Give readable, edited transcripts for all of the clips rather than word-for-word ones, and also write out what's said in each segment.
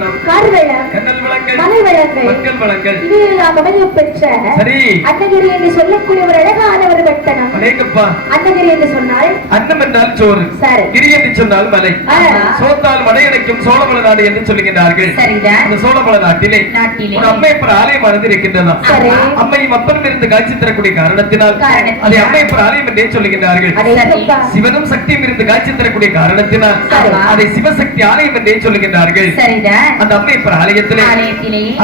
வளம், காடு வளம், கண்ணல் வளங்கள், மலை வளங்கள், மக்கள் வளங்கள் இவையெல்லாம் அமைய பெற்ற சரி அன்னகிரி என்று சொல்லக்கூடிய ஒரு அழகான ஒரு வெட்டனம். அநேகப்பா அன்னகிரி என்று சொன்னால் அன்னம் என்றால் சோறு, சரி, கிரி என்று சொன்னால் மலை, சோத்தால் மடையடைக்கும் சோழமலை நாடு என்று சொல்லுகின்றார்கள். அந்த சோழமலை நாட்டிலே ஒரு அம்மையப்பர் ஆலயமானது இருக்கின்றதா. அம்மையும் அப்பனும் இருந்து காட்சி தரக்கூடிய காரணத்தினால் அதை அம்மையப்பர் ஆலயம் என்றே சொல்லுகின்றார்கள். சிவனும் சக்தியும் இருந்து காட்சி தரக்கூடிய காரணத்தினால் அதை சிவசக்தி ஆலயம் என்றே சொல்லுகின்றார்கள். அந்த அம்மையப்பர் ஆலயத்திலே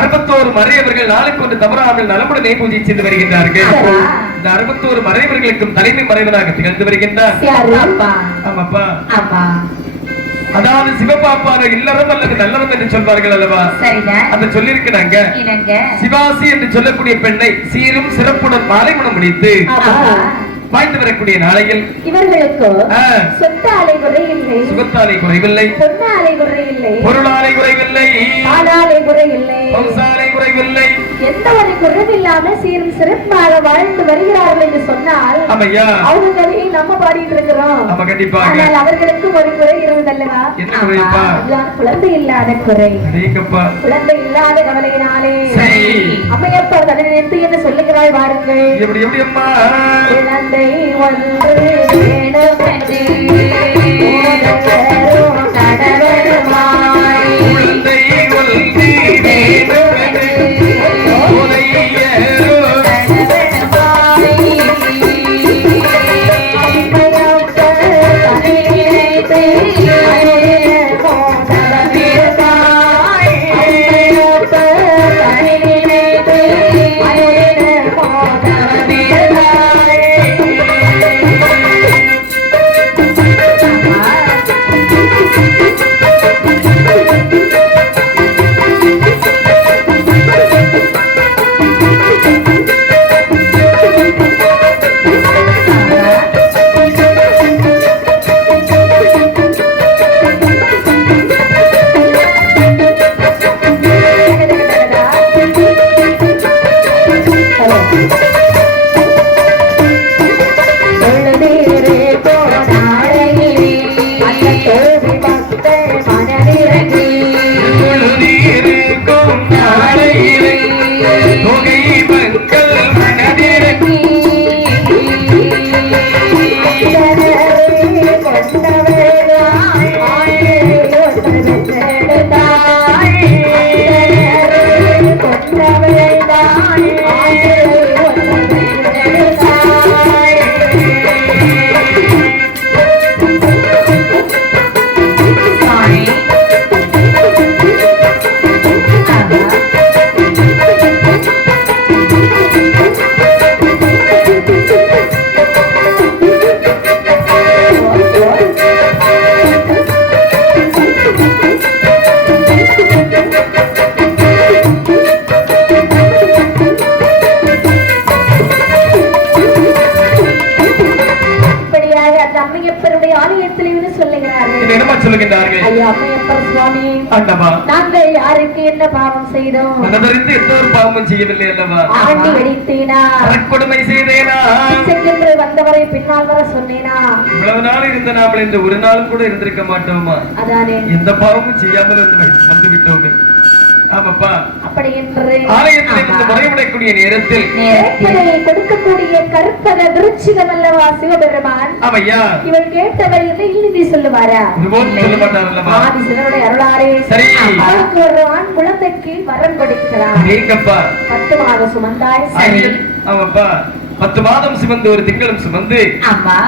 61 மறையவர்கள் நாளுக்கு ஒன்று தவறாமல் நலமுடனே பூஜை செய்து வருகின்றார்கள். இந்த 61 மறைவர்களுக்கும் தலைமை மறைவராக திகழ்ந்து வருகின்றார். அதாவது சிவபாப்பான இல்லறம் அல்லது நல்லறம் என்று சொல்வார்கள் அல்லவா. அதை சொல்லியிருக்கிறாங்க. சிவாசி என்று சொல்லக்கூடிய பெண்ணை சீரும் சிறப்புடன் மாலைமணம் முடித்து வாழ்ந்து வரக்கூடிய நாளையில் இவர்களுக்கு சொத்தாலை குறையில்லை, சுகத்தாலை குறைவில்லை, பொன்னாலை குறையில்லை, பொருளாலை குறைவில்லை, ஆளாலை குறையில்லை, வம்சாலை குறைவில்லை, எந்த ஒரு குறைவில்லாம சீரும் சிறப்பாக வாழ்ந்து வருகிறார்கள் என்று சொன்னால் அவங்க கதையை நம்ம பாடிட்டு இருக்கிறோம். ஆனால் அவர்களுக்கு ஒரு குறை இருந்தல்லவா. குழந்தை இல்லாத குறை, குழந்தை இல்லாத கவலையினாலே அம்மையப்பா தன்னை நிறுத்தி என்று சொல்லுகிறாள். வாருங்கள், குழந்தை ஒன்று வேணும் கடவுளுமாய், குழந்தை ஒன்று வேணும் நாங்கள் யாருக்கு என்ன பாவம் செய்தோம்? எந்த ஒரு பாவமும் செய்யவில்லை அல்லவா. ஆண்டி வெடித்தேனா, கொடுமை செய்தேனா, சென்று வந்தவரை பின்னால் வர சொன்னேனா, இவ்வளவு நாள் இருந்த நாமல் என்று ஒரு நாளும் கூட இருந்திருக்க மாட்டோமா. அதானே எந்த பாவமும் செய்யாமல் வந்து விட்டோமே. ஆமாப்பா, அப்படி என்று ஆலயத்திலிருந்து மறைமுடைக்கூடிய நேரத்தில் கொடுக்கக்கூடிய கற்பக விருட்சிகம் அல்லவா சிவபெருமான். ஆமையா, இவள் கேட்டவர் இல்லை சொல்லுவாரா? சொல்ல மாட்டார் அல்லவா. ஆதிசிவனுடைய அருளாரே சரி அவருக்கு ஒரு ஆண் குழந்தைக்கு வரம் கொடுக்கிறார். 10 மாதம் சுமந்தாய். ஆமாப்பா, 10 மாதம் சுமந்து ஒரு திங்களும் சுமந்து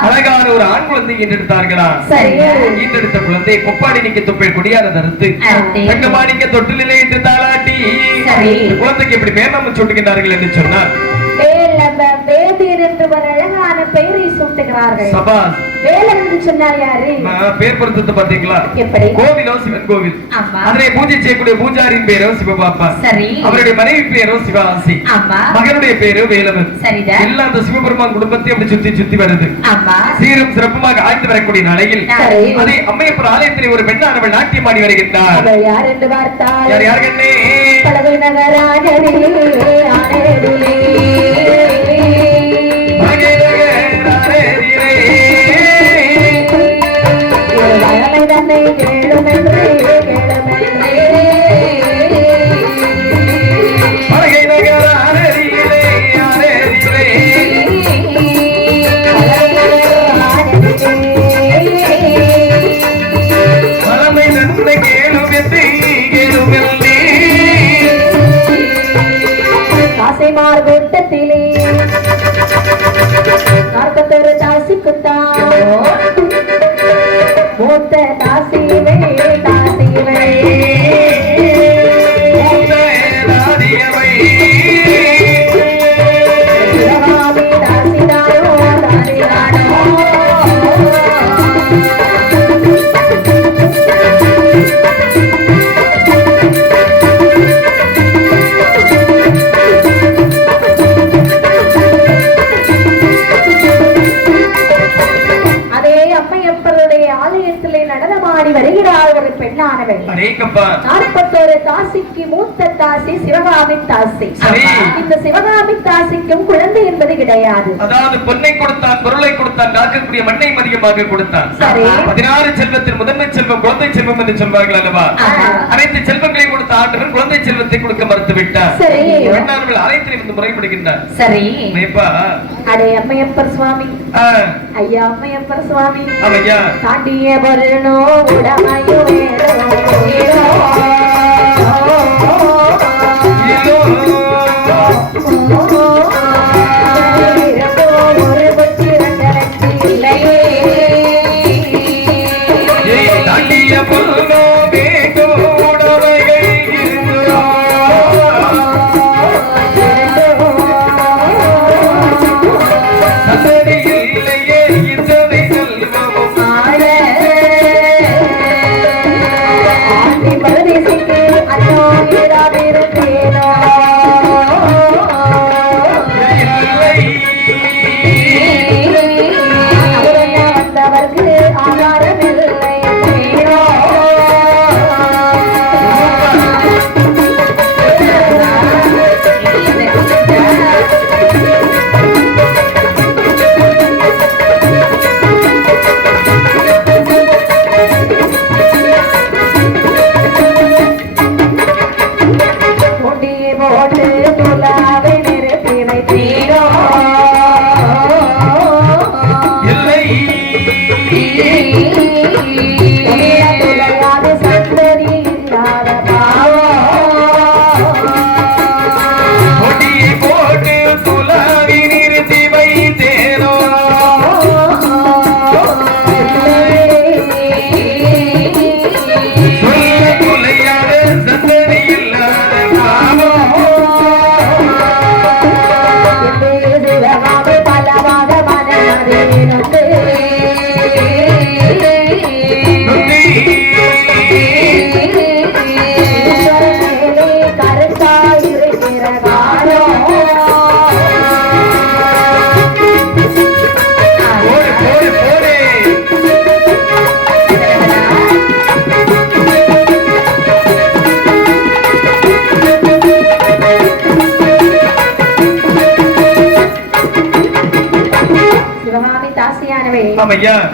அழகான ஒரு ஆண் குழந்தை ஈன்றெடுத்தார்களா. ஈன்றெடுத்த குழந்தை கொப்பாடி நீக்க தொப்பை கொடியார தருத்து தங்கமாணிக்க தொட்டிலே இட்டு தாளாட்டி குழந்தைக்கு எப்படி பேர் சொல்லுகின்றார்கள் என்று சொன்னார். வேதியர் என்று ஒரு அழகான பெயரை சூட்டுகிறார்கள். வேலன் என்று சொன்னார் யாரு? பேர் பொருத்தத்தை பாத்தீங்களா? எப்படி? கோவிலோ சிவன் கோவில். அதனை பூஜை செய்யக்கூடிய பூஜாரின் பேரோ சிவபாப்பா. அவருடைய மனைவி பேரோ சிவாசி. மகனுடைய பேரோ வேலவன். எல்லாம் அந்த சிவபெருமான் குடும்பத்தை அப்படி சுத்தி சுத்தி வருது. சீரும் சிறப்புமாக ஆழ்ந்து வரக்கூடிய நாளையில் அதை அம்மையப்பர் ஆலயத்தில் ஒரு பெண்ணானவள் நாட்டியம் ஆடி வருகின்றார். யார் என்று பார்த்தால் யார் யார் கண்ணே? பலகு நகரானே ஆனேதிலே தன்னை கேளுமென்றே கேளுமென்றே அடேங்கப்பா 41 தாசிக்கு மூத்த தாசி சிவகாமி தாசி. சரி. இந்த சிவகாமி தாசிக்கும் குழந்தை என்பது கிடையாது. அதாவது பொன்னை கொடுத்தான், பொருளை கொடுத்தான், காக்கக்கூடிய மண்ணை மதியமாக கொடுத்தான். சரி. 16 செல்வத்தில் முதன்மை செல்வம் குழந்தை செல்வம் என்று சொல்வார்கள் அல்லவா? அனைத்து செல்வங்களையும் கொடுத்த ஆண்டவன் குழந்தை செல்வத்தை கொடுக்க மறுத்து விட்டார். சரி. இரண்டாவது அனைத்தையும் வந்து முறைப்படுகின்றார். சரி. மேப்பா அடே அம்மையப்பர் சுவாமி, ஐயா அம்மையப்பர் சுவாமி, ஆமையா தாண்டிய வருணோ உடமையோ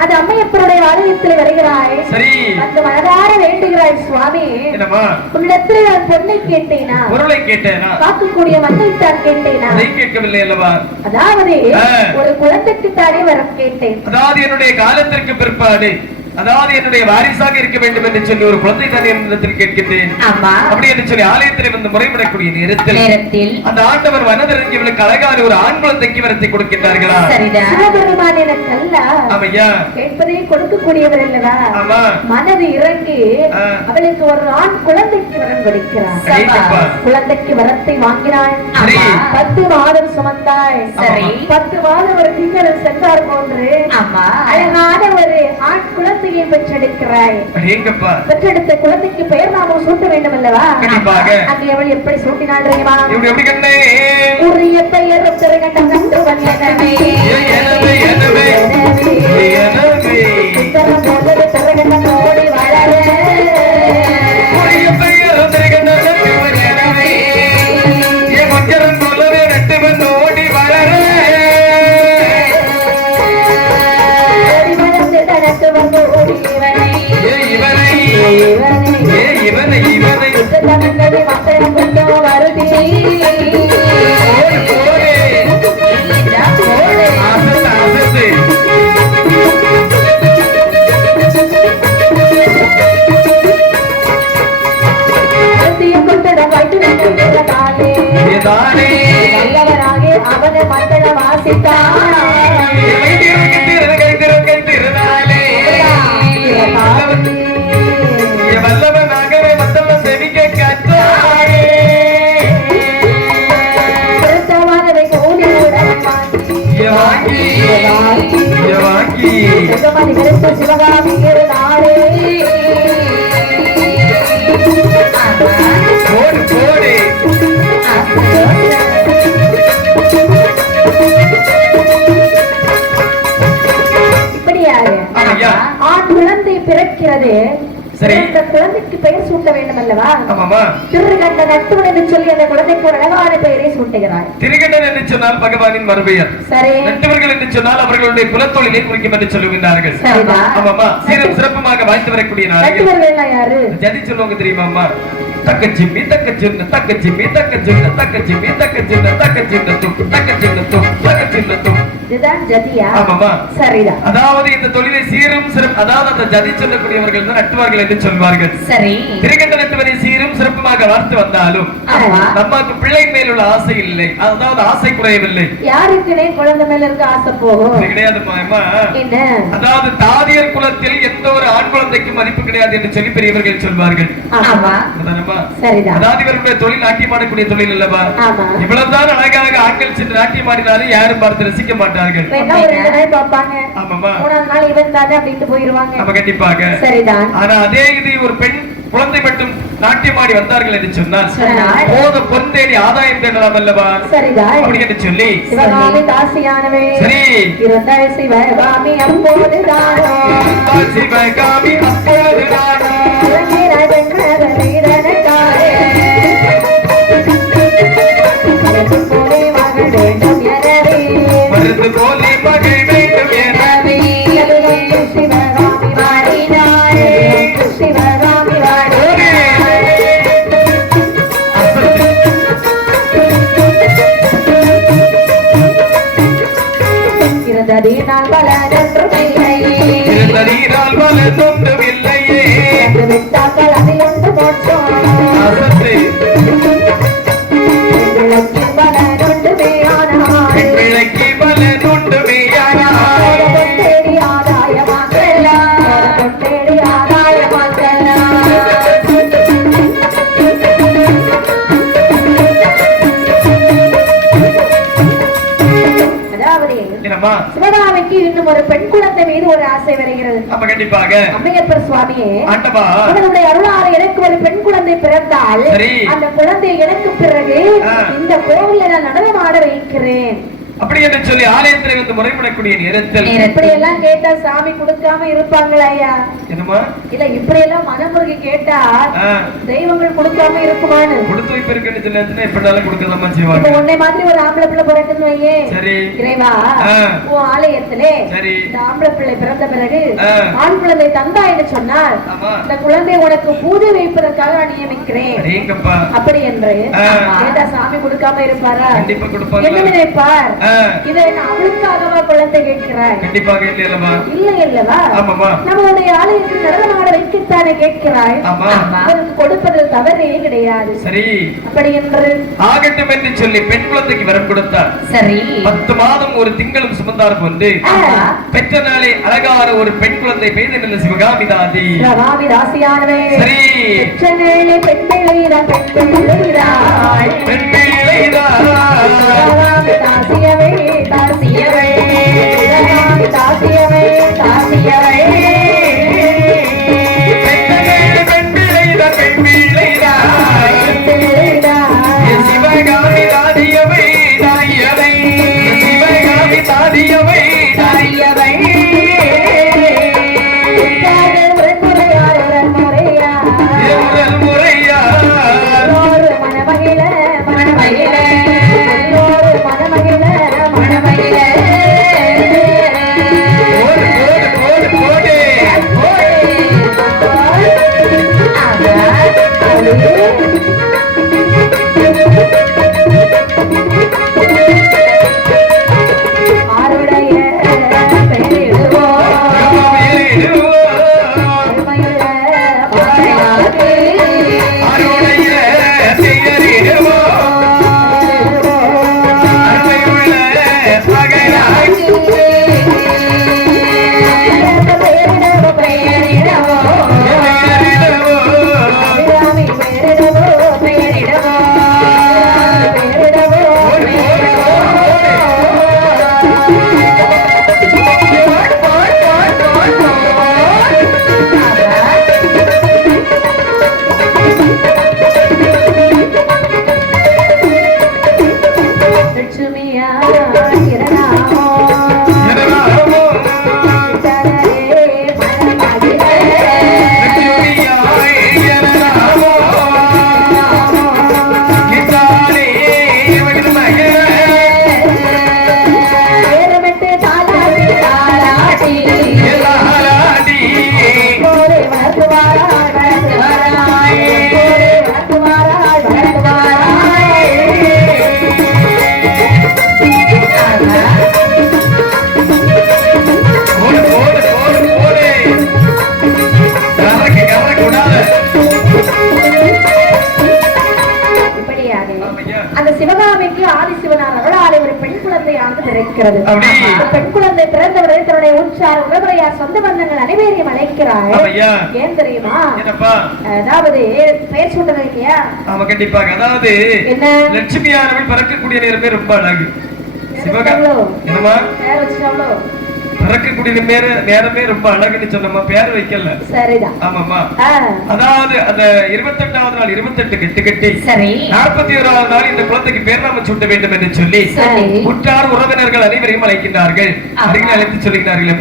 அது அம்மையப்பருடைய ஆலயத்தில் வருகிறாய். சரி. அந்த மனதார வேண்டுகிறாய் சுவாமி. என்னம்மா? உன்னிடத்தில் நான் பொன்னை கேட்டேனா? பொருளை கேட்டேனா? காக்கக்கூடிய மண்ணை தான் கேட்டேனா? அதை கேட்கவில்லை அல்லவா? அதாவது ஒரு குழந்தைக்கு தானே வரம் கேட்டேன். அதாவது என்னுடைய காலத்திற்கு பிற்பாடு, அதாவது என்னுடைய வாரிசாக இருக்க வேண்டும் என்று சொல்லி ஒரு குழந்தை தான் என்னிடத்தில் கேட்கின்றேன். அப்படி என்று சொல்லி ஆலயத்தில் வந்து முறைப்படக்கூடிய நேரத்தில் அந்த ஆண்டவர் வனதிறங்கி இவளுக்கு அழகான ஒரு ஆண் குழந்தைக்கு வரத்தை கொடுக்கின்றார்களா? சிவபெருமான் எனக்கு அல்ல, ஆமையா, கேட்பதை கொடுக்கக்கூடியவர் அல்லவா? ஆமா. மனது இறங்கி அவளுக்கு ஒரு ஆண் குழந்தைக்கு வரம் கொடுக்கிறார். குழந்தைக்கு வரத்தை வாங்கினாள். 10 மாதம் சுமந்தாள். 10 மாதம் ஒரு திங்கள் சென்றார் போன்று அழகான ஒரு ஆண் குழந்தை பெற்றெடுக்கிறாய். பெற்றெடுத்த குழந்தைக்கு பெயர் நாம சூட்ட வேண்டும் அல்லவா? அங்கே அவள் எப்படி சூட்டினாள் தெரியுமா? உரிய பெயர் திருகண்டம் கண்டு வந்தனவே திருகண்டம் ஓடி வளர அவனை மண்டல வாசித்தான். சிவகாமி நாளே இப்படியாக ஆண் குழந்தை பிறக்கிறது. சரி. இந்த குழந்தைக்கு பெயர் சூட்ட வேண்டும் அல்லவா? ஆமாமா. திருகண்ட நட்டுவன் என்று சொல்லி அந்த குழந்தைக்கு ஒரு அழகான பெயரை சூட்டுகிறாய். திருகண்டன் என்று சொன்னால் பகவானின் மறுபெயர். சரி. நட்டவர்கள் என்று சொன்னால் அவர்களுடைய குலத்தொழிலை குறிக்கும் என்று சொல்லுகிறார்கள். சரிதான். ஆமாமா. சீரும் சிறப்புமாக வாழ்த்து வரக்கூடிய நாள். நட்டுவர்கள் யாரு? ஜதி சொல்லுவாங்க தெரியுமாமா? தக்கச்சிம்மி தக்கச்சின்ன தக்கச்சிம்மி தக்கச்சின்ன தக்கச்சிம்மி தக்கச்சின்ன தக்கச்சின்ன தும் தக்கச்சின்ன தும் தக்கச்சின்ன தும். இதுதான் ஜதியா? ஆமாமா. சரிதான். அதாவது இந்த தொழிலை சீரும் சிறப்பு, அதாவது அந்த ஜதி சொல்லக்கூடியவர்கள் தான் நட்டுவார்கள் என்று சொல்வார்கள். சரி. திருகண்ட நட்டுவரை சீரும் சிறப்புமாக வாழ்த்து வந்தாலும் நமக்கு பிள்ளை மேல் உள்ள ஆசை இல்லை, அதாவது ஆசை குறையவில்லை. யாருக்குனே குழந்தை மேல இருக்க ஆசை போகும்? கிடையாது மாமா. என்ன? அதாவது தாதியர் குலத்தில் எந்த ஒரு ஆண் குழந்தைக்கும் மதிப்பு கிடையாது என்று சொல்லி பெரியவர்கள் சொல்வார்கள். ஆமா. சரிதான். அதாவது இவர்களுடைய தொழில் நாட்டியம் ஆடக்கூடிய தொழில் அல்லவா? ஆமா. இவ்வளவுதான் அழகாக ஆண்கள் சென்று நாட்டியம் ஆடினாலும் யாரும் பார்த்து ரசிக்க மாட்டார்கள். வேணா ஒரு 2 நாள் பார்ப்பாங்க. ஆமாமா. 3ஆம் நாள் இவன் தானே அப்படின்ட்டு போயிருவாங்க. நம்ம கண்டிப்பாக. சரிதான். ஆனா அதே இது ஒரு பெண் குழந்தை மட்டும் நாட்டியமாடி வந்தார்கள் என்று சொன்னால் போத பொன் தேடி ஆதாயம் தேடலாம் அல்லவா? சரிதான். அப்படி என்று சொல்லி சிவகாமி தாசியானவே. சரி. இருந்தாள் சிவகாமி அப்போது தானோ. சிவகாமி அப்போது தானோ. மருந்து போலே மகள் வேண்டும் எனவே சிவகாமி வாடினாள். சிவகாமி இருந்ததீனால் பலனொன்றும் இல்லையே. விட்டாக்கள் அது ஒன்று போட்டோம். பிள்ளைக்கு பலனொன்றுமே தேடி ஆதாயமாக்கலாம். தேடி ஆதாயமாக்கலாம். அதாவது சிவகாமிக்கு இன்னும் ஒரு பெண் குழந்தை மீது ஒரு ஆசை வருகிறது. அப்ப கண்டிப்பாக அம்மையப்பர் சுவாமியே, ஆண்டவா, அவனுடைய அருளால எனக்கு ஒரு பெண் குழந்தை பிறந்தால் அந்த குழந்தை எனக்கு பிறகு இந்த கோவிலை நான் நடனமாட வைக்கிறேன் அப்படி என்று சொல்லி ஆலயத்தில் வந்து முறைப்படக்கூடிய நேரத்தில் இப்படி எல்லாம் கேட்டா சாமி கொடுக்காம இருப்பாங்களா ஐயா? என்னமா? இல்ல இப்படி எல்லாம் மனமுருகி கேட்டா தெய்வங்கள் கொடுக்காம இருக்குமான்னு? கொடுத்து வைப்பு இருக்குன்னு சொன்னா எப்படினாலும் கொடுக்கதாமா செய்வாங்க. உன்னை மாதிரி ஒரு ஆம்பளை பிள்ளை பிறக்குன்னு வையே. சரி. இறைவா, உன் ஆலயத்திலே இந்த ஆம்பளை பிள்ளை பிறந்த பிறகு ஆண் குழந்தை தந்தா என்று சொன்னால் இந்த குழந்தை உனக்கு பூஜை வைப்பதற்காக நான் நியமிக்கிறேன். அப்படி என்று கேட்டா சாமி கொடுக்காம இருப்பாரா? கண்டிப்பா கொடுப்பாங்க. என்ன நினைப்பார்? இதை அவளுக்காகவா குழந்தை கேட்கிறாய்? கண்டிப்பாக இல்லையல்லவா? இல்லை அல்லவா? ஆமாமா. நம்மளுடைய ஆலயத்தில் நடனமாட வைக்கத்தானே கேட்கிறாய். அவருக்கு கொடுப்பதில் தவறே கிடையாது. சரி. அப்படி என்று ஆகட்டும் என்று சொல்லி பெண் குழந்தைக்கு வரம் கொடுத்தார். சரி. 10 மாதம் ஒரு திங்களும் சுமந்தார் கொண்டு பெற்ற நாளே அழகான ஒரு பெண் குழந்தை பெய்த நல்ல சிவகாமி தாதி. சிவகாமி தாசியானவே. சரி. பெற்ற நாளே பெண் பிள்ளைதான். பெண் பிள்ளைதான். பெண் பிள்ளைதான். சிவகாமி தாசியவே. தாசியவே. சிவகாமி தாசியவே. தாசியவே. பெண் பிள்ளைதான். பெண் பிள்ளைதான். சிவகாமி தாதியவை. தாயவை. சிவகாமி தாதியவை. தாயவை. முறையா ஒரு மனமகே இருக்கிறது. அப்படி. பெண் குழந்தை பிறந்தவுடனே தன்னுடைய உற்றார் உறவுறையார் சொந்த பந்தங்கள் அனைவரையும் அழைக்கிறாள். ஏன் தெரியுமா? அதாவது பெயர் சொல்றது இல்லையா? ஆமா கண்டிப்பாக. அதாவது என்ன லட்சுமியானவள் பிறக்கக்கூடிய நேரமே ரொம்ப அழகு. என்னமா பேர் வச்சுட்டாங்களோ? பிறக்கக்கூடிய நேரமே ரொம்ப அழகுன்னு சொன்னமா, பேர் வைக்கல. சரிதான். ஆமாமா. அதாவது அந்த 28வது நாள் 28 கெட்டு கட்டி 41வது நாள் இந்த குழந்தைக்கு பேர் நாம சூட்ட வேண்டும் என்று சொல்லி உற்றார் உறவினர்கள் அனைவரையும் அழைக்கின்றார்கள். அருகில் அழைத்து சொல்லுகிறார்கள்,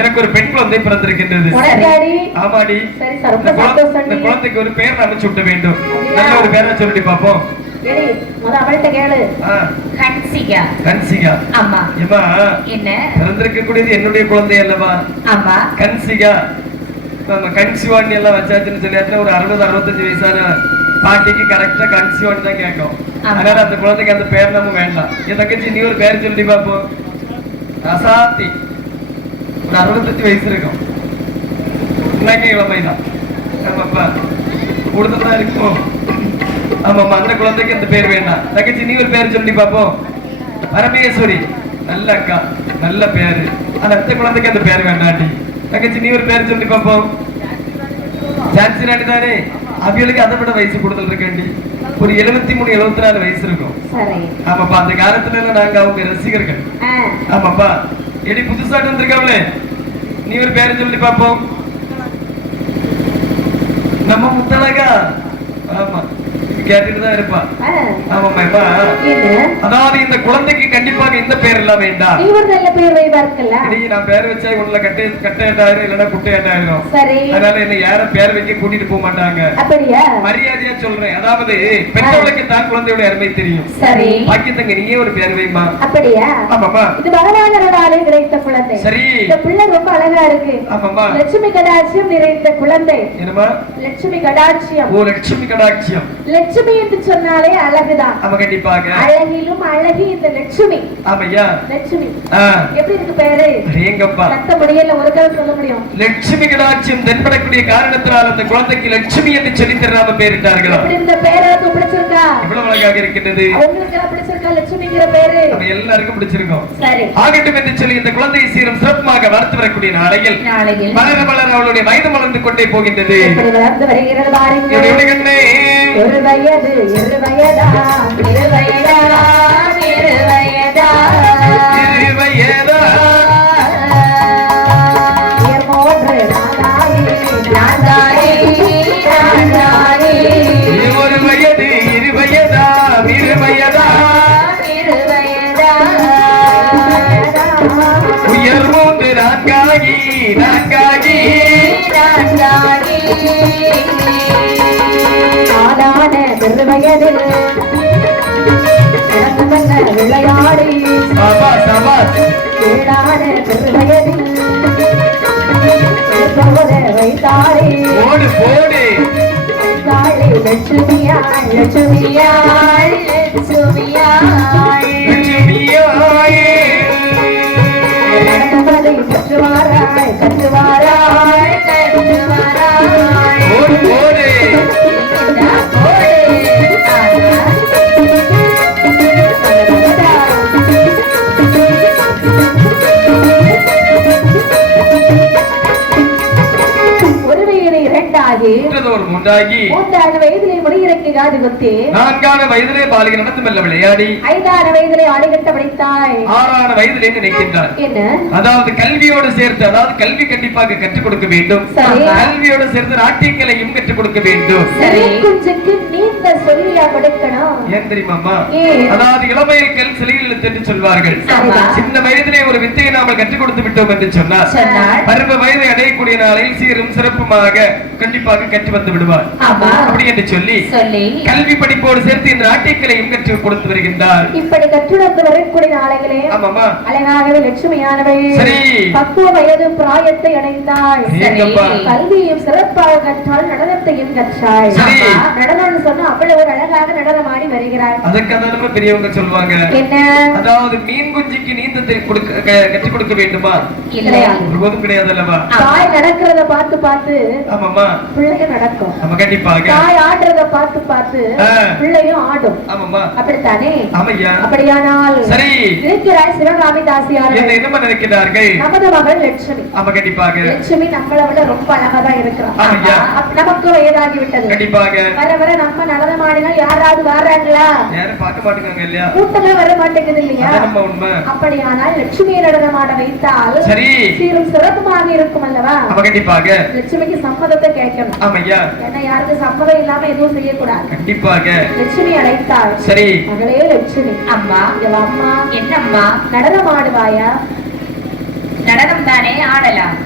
எனக்கு ஒரு பெண் குழந்தை பிறந்திருக்கின்றது. ஆமாடி, இந்த குழந்தைக்கு ஒரு பேர் நாம சூட்ட வேண்டும். நல்ல ஒரு பேரை சொல்லி பார்ப்போம். என்னுடைய குழந்தை அல்லவா? கன்சிகா. கன்சிவான் எல்லாம் வச்சாச்சுன்னு சொல்லி ஒரு 60-65 வயசான பாட்டிக்கு கரெக்டா கன்சிவான் தான் கேட்கும். அதனால அந்த குழந்தைக்கு அந்த பேர் நம்ம வேண்டாம். என் தங்கச்சி நீ ஒரு பேர் சொல்லி பார்ப்போம். அசாத்தி. ஒரு 65 வயசு இருக்கும். இன்னைக்கு இளமைதான். ஆமாப்பா கொடுத்துதான் இருக்கும். ஆமாமா, அந்த குழந்தைக்கு அந்த பேர் வேண்டாம். தங்கச்சி நீ ஒரு பேர் சொல்லி பாப்போம். பரமேஸ்வரி. நல்ல அக்கா, நல்ல பேரு. ஆனா அந்த குழந்தைக்கு அந்த பேர் வேண்டாண்டி. தங்கச்சி நீ ஒரு பேர் சொல்லி பாப்போம். ஜான்சி ராணி தானே? அவங்களுக்கு அதை விட வயசு கூடுதல் இருக்கேண்டி. ஒரு 73-74 வயசு இருக்கும். ஆமாப்பா, அந்த காலத்துல நாங்க அவங்க ரசிகர்கள். ஆமாப்பா, எடி புதுசாட்டு வந்திருக்காங்களே, நீ ஒரு பேர் சொல்லி பாப்போம். நம்ம முத்தழகா. ஆமா கேட்டுட்டுதான் இருப்பா. ஆமாம்மா. அதாவது இந்த குழந்தைக்கு கண்டிப்பாக இந்த பேர் எல்லாம் வேண்டாம். நான் பேர் வச்சா உள்ள கட்டையாயிரும் இல்லன்னா குட்டையாயிரும். அதனால என்ன யாரும் பேர் வைக்க கூட்டிட்டு போக மாட்டாங்க. மரியாதையா சொல்றேன். அதாவது பெற்றோர்களுக்கு தான் குழந்தையோட அருமை தெரியும். பாக்கி தங்க நீயே ஒரு பேர் வைமா. அப்படியா? ஆமாமா. இது பகவானருடைய கிடைத்த குழந்தை. சரி, இந்த பிள்ளை ரொம்ப அழகா இருக்கு. ஆமாமா. லட்சுமி கடாட்சியம் நிறைந்த குழந்தை. என்னமா? லட்சுமி கடாட்சியம். ஓ, லட்சுமி கடாட்சியம். லட்சுமி என்று சொன்னாலே அழகுதான். ஆமா கண்டிப்பாக. அழகிலும் அழகி இந்த லட்சுமி. ஆமையா, லட்சுமி. எப்படி இருக்கு பேரு? ரேங்கப்பா. கத்த முடியல, ஒரு கதை சொல்ல முடியும். லட்சுமி கடாட்சியம் தென்படக்கூடிய காரணத்தினால் அந்த குழந்தைக்கு லட்சுமி என்று சொல்லி தராம பேரிட்டார்கள். எப்படி இந்த பேரை பிடிச்சிருக்கா? எவ்வளவு அழகாக இருக்கிறது. உங்களுக்கு எல்லாம் பிடிச்சிருக்கா லட்சுமிங்கிற பேரு? எல்லாருக்கும் பிடிச்சிருக்கும். சரி, ஆகட்டும் என்று சொல்லி இந்த குழந்தையை சீரும் சிறப்பாக வளர்த்து வரக்கூடிய நாளையில் வளர வளர அவளுடைய வயது வளர்ந்து கொண்டே போகின்றது. வளர்ந்து வருகிறது பாருங்க. ஒரு வயது, இரு வயதா, இரு வயதா, இரு வயதா, இரு வயதா, ஒரு வயது, இரு வயதா, இரு வயதா, இரு வயதா, உயர் மூன்று நான்காகி, நான்காகி, நான்காகி, ஆடான பெருவயதில் விளையாடி ஏடான பெருவயதில் வைத்தாரே போடு போடு லட்சுமியாய் லட்சுமியாய் லட்சுமியாய் லட்சுமியாய் நடந்ததை கற்றுவாராய் கற்றுவாராய் கற்றுவாராய் போடு போடு வயதிலே முடியிறக்கி காது குத்தி 4 வயதிலே பாலிகை நடந்து மெல்ல விளையாடி 5 வயதிலே ஆடிகட்ட படித்தாய் 6 வயதிலே நினைக்கின்றார். என்ன? அதாவது கல்வியோடு சேர்த்து, அதாவது கல்வி கண்டிப்பாக கற்றுக் கொடுக்க வேண்டும். கல்வியோடு சேர்த்து நாட்டியக்கலையும் கற்றுக் கொடுக்க வேண்டும். குஞ்சுக்கு நீந்த சொல்லியா கொடுக்கணும். ஏன் தெரியுமாமா? அதாவது இளமையில் கல் சிலையில் என்று சொல்வார்கள். சின்ன வயதிலே ஒரு வித்தையை நாம கற்றுக் கொடுத்து விட்டோம் என்று சொன்னார், பருவ வயதை அடையக்கூடிய நாளில் சீரும் சிறப்புமாக கண்டிப்பாக கற்று வந்து விடுவார். அப்படி என்று சொல்லி கல்வி படிப்போடு சேர்த்து இந்த நாட்டியக்கலையும் கற்றுக் கொடுத்து வருகின்றார். இப்படி கற்றுணர்ந்து வரக்கூடிய நாளைகளே அழகாகவே லட்சுமியானவள் பக்குவ வயது பிராயத்தை அடைந்தாய். கல்வியும் சிறப்பாக கற்றால் நடனத்தையும் கற்றாய். நடனம்னு சொன்னா அவ்வளவு ஒரு அழகாக நடனமாடி வருகிறார். அதற்காக பெரியவங்க சொல்லுவாங்க, என்ன? அதாவது மீன் குஞ்சுக்கு நீந்தத்தை கற்றுக் கொடுக்க வேண்டுமா? இல்லையா? ஒருபோதும் கிடையாது அல்லவா? தாய் நடக்கிறத பார்த்து பார்த்து ஆமாமா பிள்ளைங்க நடக்கும். நம்ம கண்டிப்பாக தாய் ஆடுறத பார்த்து பார்த்து பார்த்து பிள்ளையும் ஆடும். ஆமாம்மா. அப்படித்தானே? ஆமையா. அப்படியானால் சரி இருக்கிறார் சிவகாமி தாசியார் என்ன நினைக்கிறார்கள்? நமது மகள் லட்சுமி. ஆமா கண்டிப்பாக. லட்சுமி நம்மளை விட ரொம்ப அழகாதான் இருக்கிறார். ஆமையா. நமக்கு வயதாகி விட்டது. கண்டிப்பாக. வர வர நம்ம நடனம் ஆடினா யாராவது வர்றாங்களா? யாரும் பார்க்க மாட்டேங்கிறாங்க இல்லையா? கூட்டமே வர மாட்டேங்குது இல்லையா? உண்மை. அப்படியானால் லட்சுமியை நடனம் ஆட வைத்தால் சரி சீரும் சிறப்புமாக இருக்கும் அல்லவா? ஆமா கண்டிப்பாக. லட்சுமிக்கு சம்மதத்தை கேட்கணும். ஆமையா. ஏன்னா யாருக்கு சம்மதம் இல்லாம எதுவும் செய்யக்கூடாது. கண்டிப்பாக. லட்சுமி அழைத்தாள். சரி மகளே லட்சுமி. அம்மா. அம்மா என்னம்மா நடனம் ஆடுவாயா? நடனம் தானே ஆடலாம்.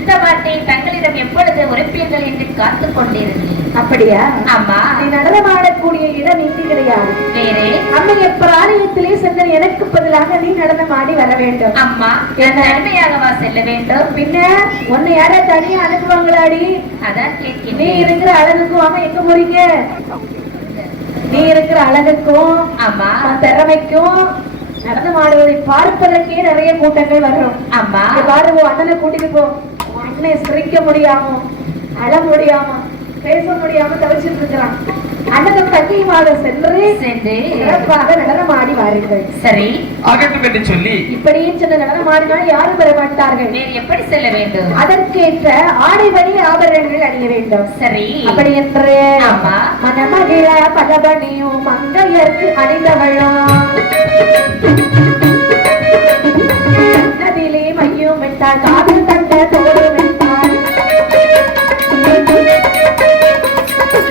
இந்த வார்த்தை தங்களிடம் எப்பொழுது உரைப்பீர்கள் என்று காத்துக் கொண்டிருந்தேன். அப்படியா? அம்மா நீ நடனம் ஆடக்கூடிய இடம் இங்கு கிடையாது. வேறே அம்மா எப்பிராலயத்திலே சென்ற எனக்கு பதிலாக நீ நடனம் ஆடி வர வேண்டும். அம்மா தனிமையாகவா செல்ல வேண்டும்? பின்ன உன்னை யார தனியா அனுப்புவாங்களாடி? அதான் நீ கேட்கிறேன். இருக்கிற அழகுக்கும் ஆமா எங்க போறீங்க? நீ இருக்கிற அழகுக்கும் அம்மா திறமைக்கும் நடனம் ஆடுவதை பார்ப்பதற்கே நிறைய கூட்டங்கள் வரும். அம்மா பாருவோம் அண்ணனை கூட்டிட்டு போ. அண்ணனை சிரிக்க முடியாம அழ முடியாம பேச முடியாம தவிச்சிட்டு இருக்கிறான். அண்ணனும் தங்கியுமாக சென்று சிறப்பாக நடனம் ஆடி வாருங்கள். சரி ஆகட்டும் என்று சொல்லி இப்படியே சில நடனம் ஆடினால் யாரும் பெற மாட்டார்கள். வேறு எப்படி செல்ல வேண்டும்? அதற்கேற்ற ஆடைபணி ஆபரணங்கள் அணிய வேண்டும். சரி அப்படி என்று அம்மா மணமகிழ பலபணியும் மங்கையருக்கு அணிந்தவளும் நதியிலே மையும் விட்டால் காதல் தந்த தோடு விட்டால்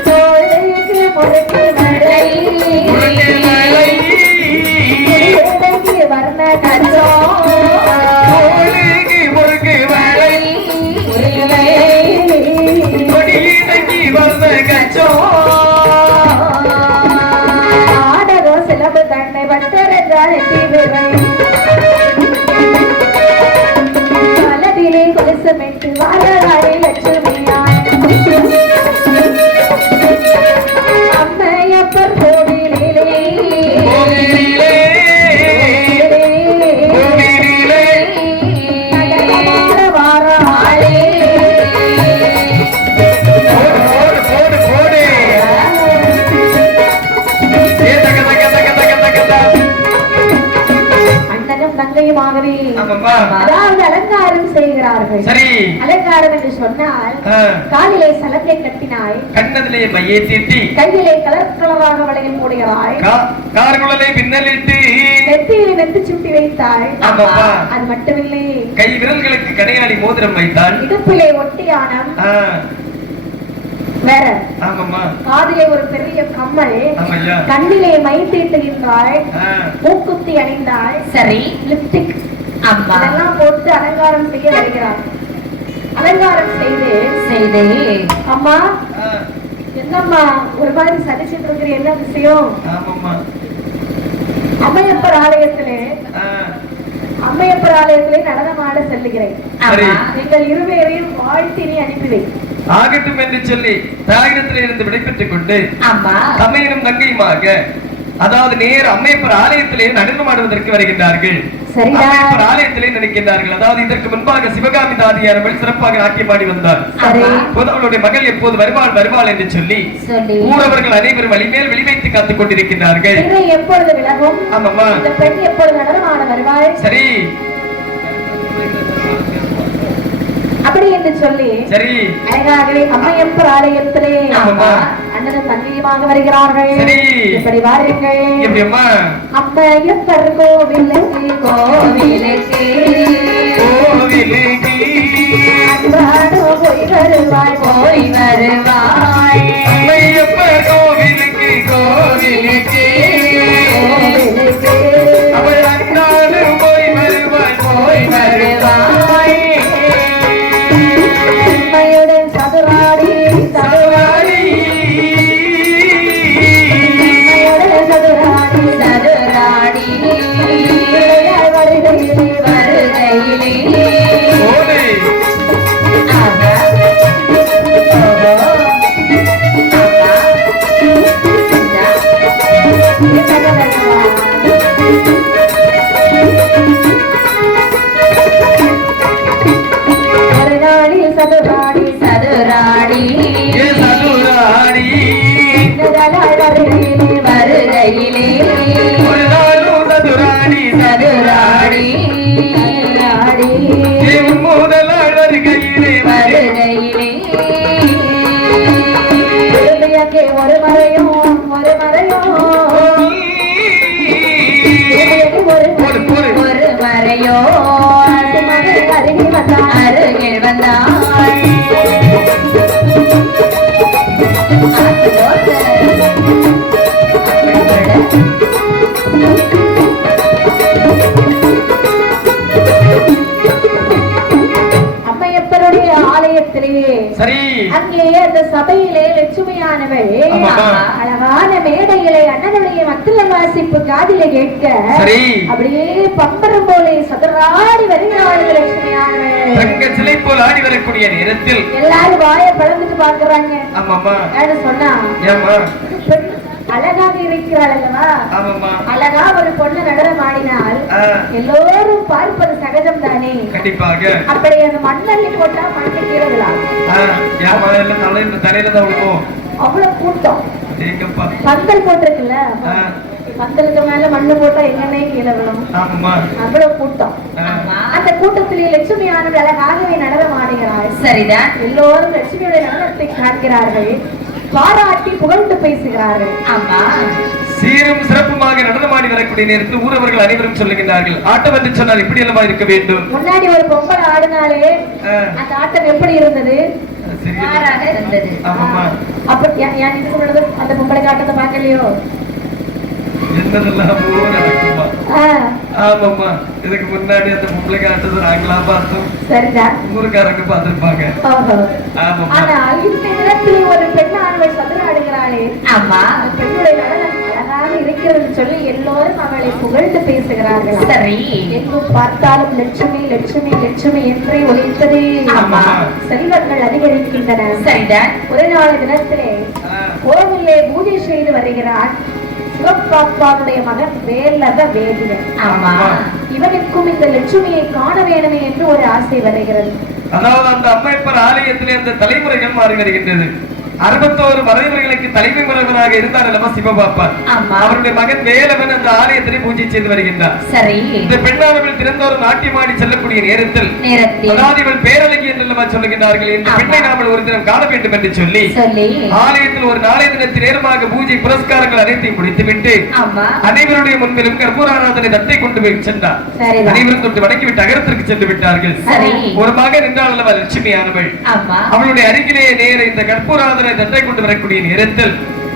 தோளுக்கு முறுக்கு மழை வர்ண கஜோ ஆடகம் சிலம்பு தன்னை வட்டரென்றால் வலதிலே கொலுசமெட்டு வாழாடே லட்சுமியாய் அம்மையப்பர் கோவிலிலே தங்கையுமாகவே அதாவது அலங்காரம் செய்கிறார்கள். அலங்காரம் என்று சொன்னால் காலிலே சலங்கை கட்டினாய், கண்ணதிலே மையை தீட்டி, கையிலே கலர் கலராக வளையல் போடுகிறாய், கார்குழலை பின்னலிட்டு, நெத்தியிலே நெத்தி சுட்டி வைத்தாய். அது மட்டுமில்லை, கை விரல்களுக்கு கடையாளி மோதிரம் வைத்தாள், இடுப்பிலே ஒட்டியானம், வேற காதிலே ஒரு பெரிய கம்மல், கண்ணிலே மை தீட்டுகின்றாய், மூக்குத்தி அணிந்தாய், சரி லிப்ஸ்டிக் அம்மா எல்லாம் போட்டு அலங்காரம் செய்ய வருகிறார். அலங்காரம் செய்து அம்மா என்னம்மா ஒரு மாதிரி சதிச்சிட்டு இருக்கிற என்ன விஷயம்? அம்மையப்பர் ஆலயத்திலே நடனமாட செல்லுகிறேன். நீங்கள் இருவரையும் வாழ்த்தினை அனுப்பி வை. ஆகட்டும் என்று சொல்லி தாயிரத்திலே இருந்து விடைபெற்றுக் கொண்டு தமையனும் தங்கையுமாக அதாவது நேர் அம்மையப்பர் ஆலயத்திலே நடனமாடுவதற்கு வருகின்றார்கள். அம்மையப்பர் ஆலயத்திலே நினைக்கின்றார்கள். அதாவது இதற்கு முன்பாக சிவகாமி தாதியார்கள் சிறப்பாக நாட்டியமாடி வந்தார். அவளுடைய மகள் எப்போது வருவாள் என்று சொல்லி ஊரவர்கள் அனைவரும் வழிமேல் வெளிவைத்து காத்துக் கொண்டிருக்கின்றார்கள். எப்பொழுது விலகும்? ஆமாம்மா. இந்த பெண் எப்பொழுது நடனமாட வருவாள்? சரி அப்படி என்று சொல்லி சரி அழகாகவே அம்மையப்பர் ஆலயத்திலே அண்ணனும் தங்கையுமாக வருகிறார்கள். இப்படி வாருங்கள். அம்மையப்பர் கோவிலுக்கு போய் வருவாய் அம்மையப்பர் கோவிலுக்கு அவள் அண்ணாலும் போய் வருவாய் சதுராடி வருகையிலே வருகையிலே ஒரு நாளும் சதுராடி சதுராடி முதலாள் வருகையிலே வருகையிலே ஒரு மறையும் ஒரு மறையும் ஒரு மறையோ அருகில் வந்தாள் அம்மையப்பருடைய ஆலயத்திலேயே சரி அங்கே அந்த சபையிலே லட்சுமியானவள் ஆமாமா. அழகான மேடையிலே அண்ணனுடைய மத்தில வாசிப்பு காதிலே கேட்க சரி. அப்படியே பம்பரம் போலே சதராடி வருகிறாள் லட்சுமியானவள். தங்க சிலை போல் ஆடி வரக்கூடிய நேரத்தில் எல்லாரும் வாயை பழந்துட்டு பாக்குறாங்க. ஆமாமா யாரு சொன்னா ஏமா பெண் அழகாக இருக்கிறாள் அல்லவா? ஆமாமா அழகா ஒரு பொண்ணு நடனம் ஆடினால் ஆ, எல்லோரும் பார்ப்பது சகஜம் தானே. கண்டிப்பாக அப்படி அந்த மண்ணள்ளி போட்டா மண்ணு கீழவிழா. ஏமா எல்லாம் தலையில தான் விழுவோம் அவ்வளவு கூட்டம். எங்கப்பா பந்தல் போட்டிருக்குல்ல, ஆ, பந்தலுக்கு மேல மண்ணு போட்டா எங்கன்னே கீழே விழும். ஆமாமா அவ்வளவு கூட்டம். ஆ, அந்த கூட்டத்திலே லட்சுமியானவள் அழகாகவே நடனம் ஆடுகிறாள். சரிதான் எல்லோரும் லட்சுமியுடைய நடனத்தை காண்கிறார்கள், பாராட்டி புகழ்ந்து பேசுகிறார்கள். ஆமா சீரும் சிறப்புமாக நடனமாடி வரக்கூடிய நேரத்தில் ஊரவர்கள் அனைவரும் சொல்லுகின்றார்கள் ஆட்டம் என்று சொன்னால் இப்படி அல்லவா இருக்க வேண்டும். முன்னாடி ஒரு பொம்பளை ஆடினாலே ஆ, அந்த ஆட்டம் எப்படி இருந்தது? சரி. மாறாக இருந்தது ஆமாமா அப்ப ஏன் இதுக்கு முன்னாடி அந்த பொம்பளை ஆட்டத்தை பார்க்கலையோ? என்னதெல்லாம் நடக்குமா? ஆ, ஆமாமா இதுக்கு முன்னாடி அந்த பொம்பளைக்கு ஆட்டத்தை நாங்களா பார்த்தோம், சரிதான். ஊருக்காரங்க பார்த்திருப்பாங்க. ஓஹோ. ஆமாமா ஆனால் இந்த இடத்திலே ஒரு பெண்ணானவள் சதுராடுகிறாளே, ஆமா அந்த பெண்ணுடைய நடனம் அழகாக இருக்கிறது சொல்லி எல்லோரும் அவளை புகழ்ந்து பேசுகிறார்கள். சரி எங்கும் பார்த்தாலும் லட்சுமி லட்சுமி லட்சுமி என்றே ஒலித்ததே. ஆமா. செல்வங்கள் அதிகரிக்கின்றன. சரிதான் ஒரு நாள் தினத்திலே ஆ, கோவிலே பூஜை செய்து வருகிறான் சிவபாப்பாவுடைய மகன் வேலத வேதியன். ஆமா இவனுக்கும் இந்த லட்சுமியை காண வேணுமே என்று ஒரு ஆசை வருகிறது. அதாவது அந்த அம்மையப்பர் ஆலயத்திலே அந்த தலைமுறைகள் மாறி வருகின்றது. 61 மறைமுறைகளுக்கு தலைமை முறைவராக இருந்தார் அல்லவா சிவபாப்பா. ஆமா. அவருடைய மகன் வேலவன் அந்த ஆலயத்திலே பூஜை செய்து வருகின்றார். சரி இந்த பெண்ணானவள் திறந்தோறும் நாட்டியமாடி செல்லக்கூடிய நேரத்தில் நேரத்தில் அதாவது இவள் பேரழகி என்று சொல்லுகின்றார்கள். இந்த ஆமா. பெண்ணை நாமல் ஒரு தினம் காண வேண்டும் என்று சொல்லி சொல்லி ஆலயத்தில் ஒரு நாளைய தினத்தில் நேரமாக பூஜை புரஸ்காரங்கள் அனைத்தையும் முடித்துவிட்டு ஆமா அனைவருடைய முன்பிலும் கற்பூராராதனை தட்டை கொண்டு போய் சென்றார். சரிதான். அனைவரும் தொட்டு வணங்கிவிட்டு அகரத்திற்கு சென்று விட்டார்கள். சரி ஒரு மகன் என்றால் அல்லவா லட்சுமியானவள். ஆமா அவளுடைய அருகிலே நேர இந்த கற்பூராதனை தட்டை கொண்டு வரக்கூடிய நேரத்தில்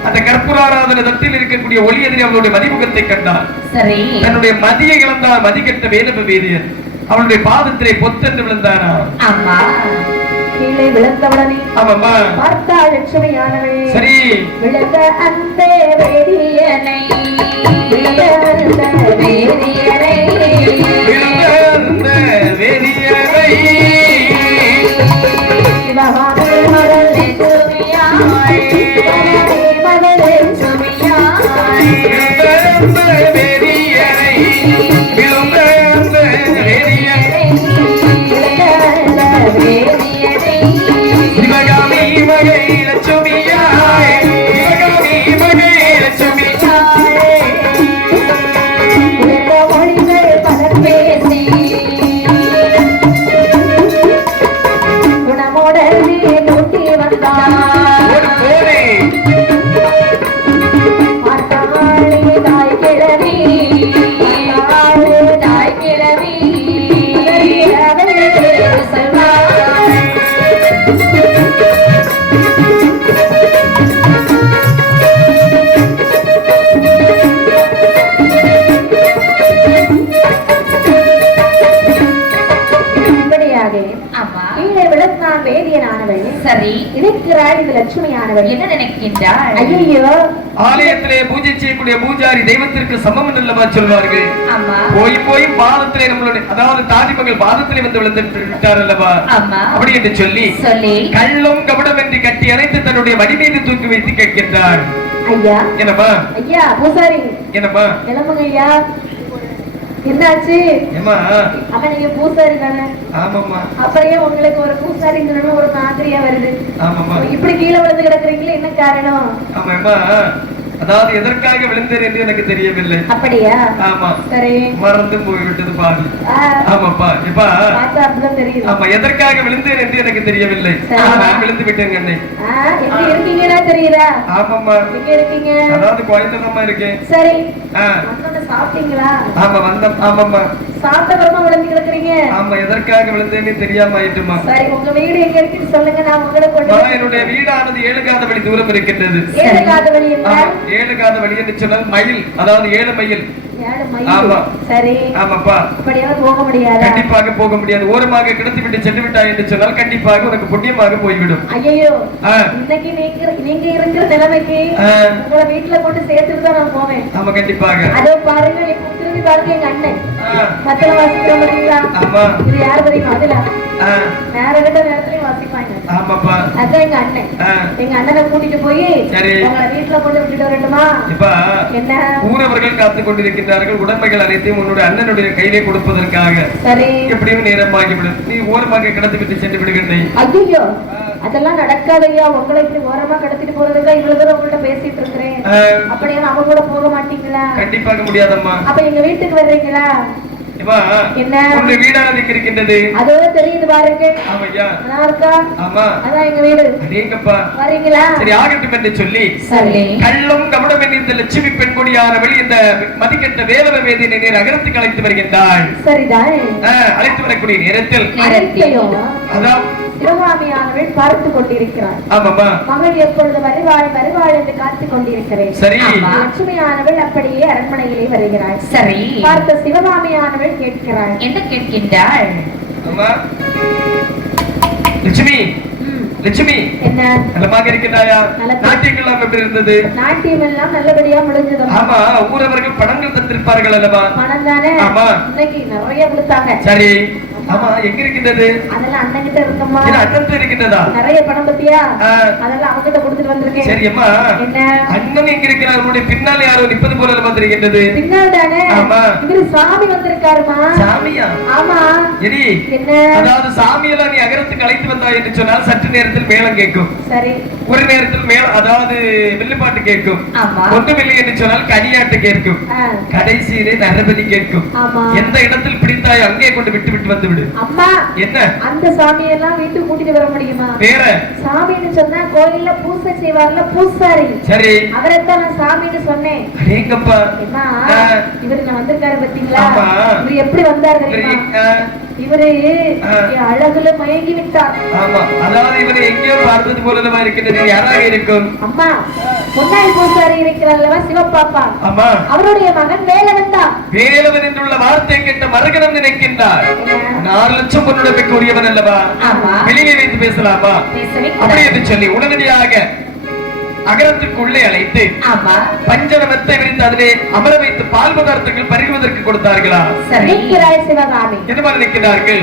அந்த கற்பூராராதனை தட்டில் இருக்கக்கூடிய ஒளி எதிரே அவளுடைய மதிமுகத்தை கண்டார். சரி தன்னுடைய மதியை இழந்தார் மதிக்கட்ட வேதப வேதியன். அவளுடைய பாதத்திலே பொத்தென்று விழுந்தானா. ஆமா கீழே விழுந்தவுடனே ஆமாம்மா. பார்த்தா லட்சுமியானவள் சரி விழுந்த அந்த வேதியனை விழுந்த அந்த வேதியரை விழுந்த அந்த வேதியரை சிவகாமி மகள் சுமியாய் மகள் சுமியாய் விழுந்த அந்த வேதியரை விழுந்த அந்த வேதியரை விழுந்த அந்த வேதியரை சிவகாமி மகை லட்சுமியாய் சிவகாமி மகை லட்சுமியாய் விழுந்த மொழிகள் பலர் பேசி குணமுடனே நோக்கி வந்தார் ஒரு போரே பார்த்தாளே தாய் கிழவி தாய் கிழவி இப்படியாக ஆமா கீழே விழுந்தான் வேதியனானவள் சரி இருக்கிறாள் இந்த லட்சுமியானவள். என்ன நினைக்கின்றாள் ஐயோ ஆலயத்திலே பூஜை செய்யக்கூடிய பூஜாரி தெய்வத்திற்கு சமம் என்றல்லவா சொல்வார்கள். ஆமா போய் போய் பாதத்திலே நம்மளுடைய அதாவது தாதிமகள் பாதத்திலே வந்து விழுந்து விட்டார் அல்லவா. ஆமா அப்படி என்று சொல்லி சொல்லி கள்ளும் கபடம் என்று கட்டி அணைத்து தன்னுடைய மடி மீது தூக்கி வைத்து கேட்கின்றார். ஐயா என்னம்மா ஐயா பூசாரி என்னம்மா கிளம்புங்க ஐயா. என்னாச்சு? ஏம்மா அப்ப நீங்க பூசாரி தானே, ஆமாம்மா அப்புறம் ஏன் உங்களுக்கு ஒரு பூசாரி ஒரு மாதிரியா வருது? ஆமாம்மா இப்படி கீழே விழுந்து கிடக்குறீங்களே, என்ன காரணம்? ஆமாம்மா அதாவது எதற்காக விழுந்தேன் என்று எனக்கு தெரியவில்லை. அப்படியா? ஆமா. சரி. மறந்து போய்விட்டது பாதி. ஆமாப்பா. இப்பா தெரியுது. ஆமா, எதற்காக விழுந்தேன் என்று எனக்கு தெரியவில்லை. நான் விழுந்து விட்டேன் கண்ணே. எங்க இருக்கீங்களா தெரியுதா? ஆமாம்மா. எங்க இருக்கீங்க? அதாவது கோயம்புத்தூர்மா இருக்கேன். சரி. வந்தோட சாப்பிட்டீங்களா? ஆமா வந்தோம். ஆமாம்மா. சாப்பிட்ட பிறமா விழுந்து கிடக்குறீங்க. ஆமா, எதற்காக விழுந்தேன்னு தெரியாம ஆயிட்டுமா. சரி, உங்க வீடு எங்க இருக்குன்னு சொல்லுங்க, நான் உங்களை கொண்டு. என்னுடைய வீடானது 7 காத வழி தூரம் இருக்கின்றது. 7 காத வழி என்ன? 7 காத வழி என்று சொன்னால் மைல், அதாவது 7 மைல். 7 மைல். ஆமா. சரி. ஆமாப்பா. அப்படியே போக முடியாது. கண்டிப்பாக போக முடியாது. ஓரமாக கிடத்தி விட்டு சென்று விட்டாய் என்று சொன்னால் கண்டிப்பாக உனக்கு புண்ணியமாக போய்விடும். ஐயோ, இன்னைக்கு நீங்க இருக்கிற நிலைமைக்கு உங்களை வீட்டுல கொண்டு சேர்த்துட்டு தான் நான் போவேன். ஆமா, கண்டிப்பாக. அதோ பாருங்க, திரும்பி பாருங்க, எங்க அண்ணன் மத்தள வாசிக்கிற மாதிரிங்களா? ஆமா. இது யார் தெரியுமா? அதுல நேரகட்ட நேரத்துலயும் வாசிப்பாங்க. ஆமாப்பா. அதான் எங்க அண்ணன். எங்க அண்ணனை கூட்டிட்டு போய் உங்களை வீட்டுல கொண்டு விட்டுட்டு வரட்டுமா? இப்ப என்ன ஊரவர்கள் காத்துக் கொண்டிருக்கின்றார்கள். உடமைகள் அனைத்தையும் உன்னுடைய அண்ணனுடைய கையிலே கொடுப்பதற்காக. சரி. எப்படியும் நேரமாகிவிடும். நீ ஓரமாக கிடத்தி விட்டு சென்று விடுகின்றேன். ஐயோ, அதெல்லாம் நடக்காதையா. உங்களை இப்படி ஓரமா கடத்திட்டு போறதுக்கு இவ்வளவு தூரம் உங்கள்ட்ட பேசிட்டு இருக்கிறேன். அப்படியே அவங்க கூட போக மாட்டீங்களா? கண்டிப்பாக முடியாதம்மா. அப்ப எங்க வீட்டுக்கு வர்றீங்களா? என்ன உங்க வீடானது இருக்கின்றது. அதோ தெரியுது பாருங்க. ஆமையா. நல்லா இருக்கா? ஆமா. அதான் எங்க வீடு. அடேங்கப்பா. வரீங்களா? சரி, ஆகட்டும் என்று சொல்லி கள்ளம் கபடம் இந்த லட்சுமி பெண் கொடியானவள் இந்த மதிக்கட்ட வேலவ வேதியை நீர் அகரத்துக்கு அழைத்து வருகின்றாள். சரிதான். அழைத்து வரக்கூடிய நேரத்தில் அதான் சிவகாமியானவள் பார்த்து கொண்டிருக்கிறாள். ஆமாமா. மகள் எப்பொழுது வருவாள் வருவாள் என்று காத்துக் கொண்டிருக்கிறேன். சரி. லட்சுமியானவள் அப்படியே அரண்மனையிலே வருகிறாள். சரி. பார்த்த சிவகாமியானவள் கேட்கிறாள். என்ன கேட்கின்றாள்? லட்சுமி, லட்சுமி, என்ன நலமாக இருக்கின்றாயா? நாட்டியங்கள் எப்படி இருந்தது? நாட்டியம் எல்லாம் நல்லபடியா முடிஞ்சது. ஆமா, ஊரவர்கள் பணங்கள் தந்திருப்பார்கள் அல்லவா? பணம் தானே. ஆமா. இன்னைக்கு நிறைய கொடுத்தாங்க. சரி. ஆமா, எங்க இருக்கின்றது? அதெல்லாம் அண்ணன் கிட்ட இருக்கம்மா. அண்ணன் இருக்கின்றதா? நிறைய பணம் பத்தியா? அதெல்லாம் அவங்க கிட்ட கொடுத்துட்டு வந்திருக்கேன். சரி அம்மா. என்ன அண்ணன் எங்க இருக்கிறார்? உங்களுடைய பின்னால் யாரோ நிப்பது போல வந்திருக்கின்றது. பின்னால் தானே? ஆமா. இவரு சாமி வந்திருக்காருமா. சாமியா? ஆமா. சரி. என்ன? அதாவது சாமியெல்லாம் நீ அகரத்துக்கு அழைத்து வந்தாய் என்று சொன்னால் சற்று நேரத்தில் மேளம் கேட்கும். சரி. ஒரு நேரத்தில் மேளம், அதாவது வில்லுப்பாட்டு கேட்கும். ஆமா. ஒன்றுமில்லை என்று சொன்னால் கனியாட்டு கேட்கும். கடைசியிலே நரபதி கேட்கும். எந்த இடத்தில் பிடித்தாய் அங்கே கொண்டு விட்டு விட்டு வந்து. அம்மா, என்ன அந்த சாமியெல்லாம் வீட்டுக்கு கூட்டிட்டு வர முடியுமா? வேற சாமின்னு சொன்னா கோயில்ல பூசை செய்வார்ல பூசாரி. சரி. அவரைத்தான் நான் சாமின்னு சொன்னேன். அடேங்கப்பா. இவரு நான் வந்திருக்காரு பாத்தீங்களா? இவரு எப்படி வந்தாரு தெரியுமா? இவரு அழகுல மயங்கி விட்டார். ஆமா, அதாவது இவரை எங்கேயோ பார்த்தது போலவா இருக்கிறது. யாராக இருக்கும்? அம்மா, முன்னாள் பூசாரி இருக்கிறல்லவா சிவப்பாப்பா. ஆமா. அவருடைய மகன் வேலவன் தான். வேலவன் என்றுள்ள வார்த்தை கேட்ட மரகணம் நினைக்கின்றார். 4 லட்சம் பொருளுக்கு உரியவன் அல்லவா? வெளியே வைத்து பேசலாமா? அப்படி என்று சொல்லி உடனடியாக அகரத்துக்கு உள்ளே அழைத்து பஞ்சனமத்தை விரித்து அதிலே அமர வைத்து பால் பதார்த்தங்கள் பருகுவதற்கு கொடுத்தார்களா? என்ன நினைக்கிறார்கள்?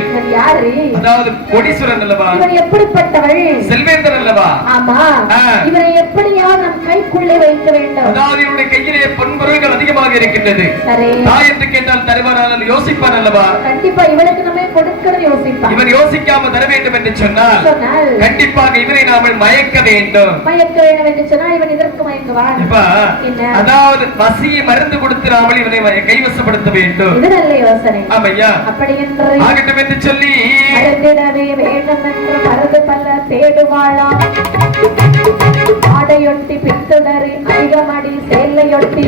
அதாவது கோடீஸ்வரன் அல்லவா? எப்படிப்பட்டவள்? செல்வேந்தர் அல்லவா? ஆமா. இவரை எப்படியா நம் கைக்குள்ளே வைக்க வேண்டும். அதாவது இவருடைய கையிலே பொன்பொருள்கள் அதிகமாக இருக்கின்றது. தாய் என்று கேட்டால் தருவாரால் யோசிப்பார் அல்லவா? கண்டிப்பா இவனுக்கு நம்ம கொடுக்கணும் யோசிப்பார். இவன் யோசிக்காம தர வேண்டும் என்று சொன்னால் கண்டிப்பாக இவரை நாமல் மயக்க வேண்டும். மயக்க வேண்டும் என்று இவன் இதற்கு மயங்குவான். அதாவது பசியை மருந்து கொடுத்து நாமல் இவனை கைவசப்படுத்த வேண்டும். இது நல்ல யோசனை. ஆமையா. அப்படி என்று ஆகட்டும் என்று சொல்லி மறந்திடவே வேண்டும் என்று மருந்து பல தேடுவாளாம். ஆடையொட்டி பித்துடறி அதிகமடி சேலையொட்டி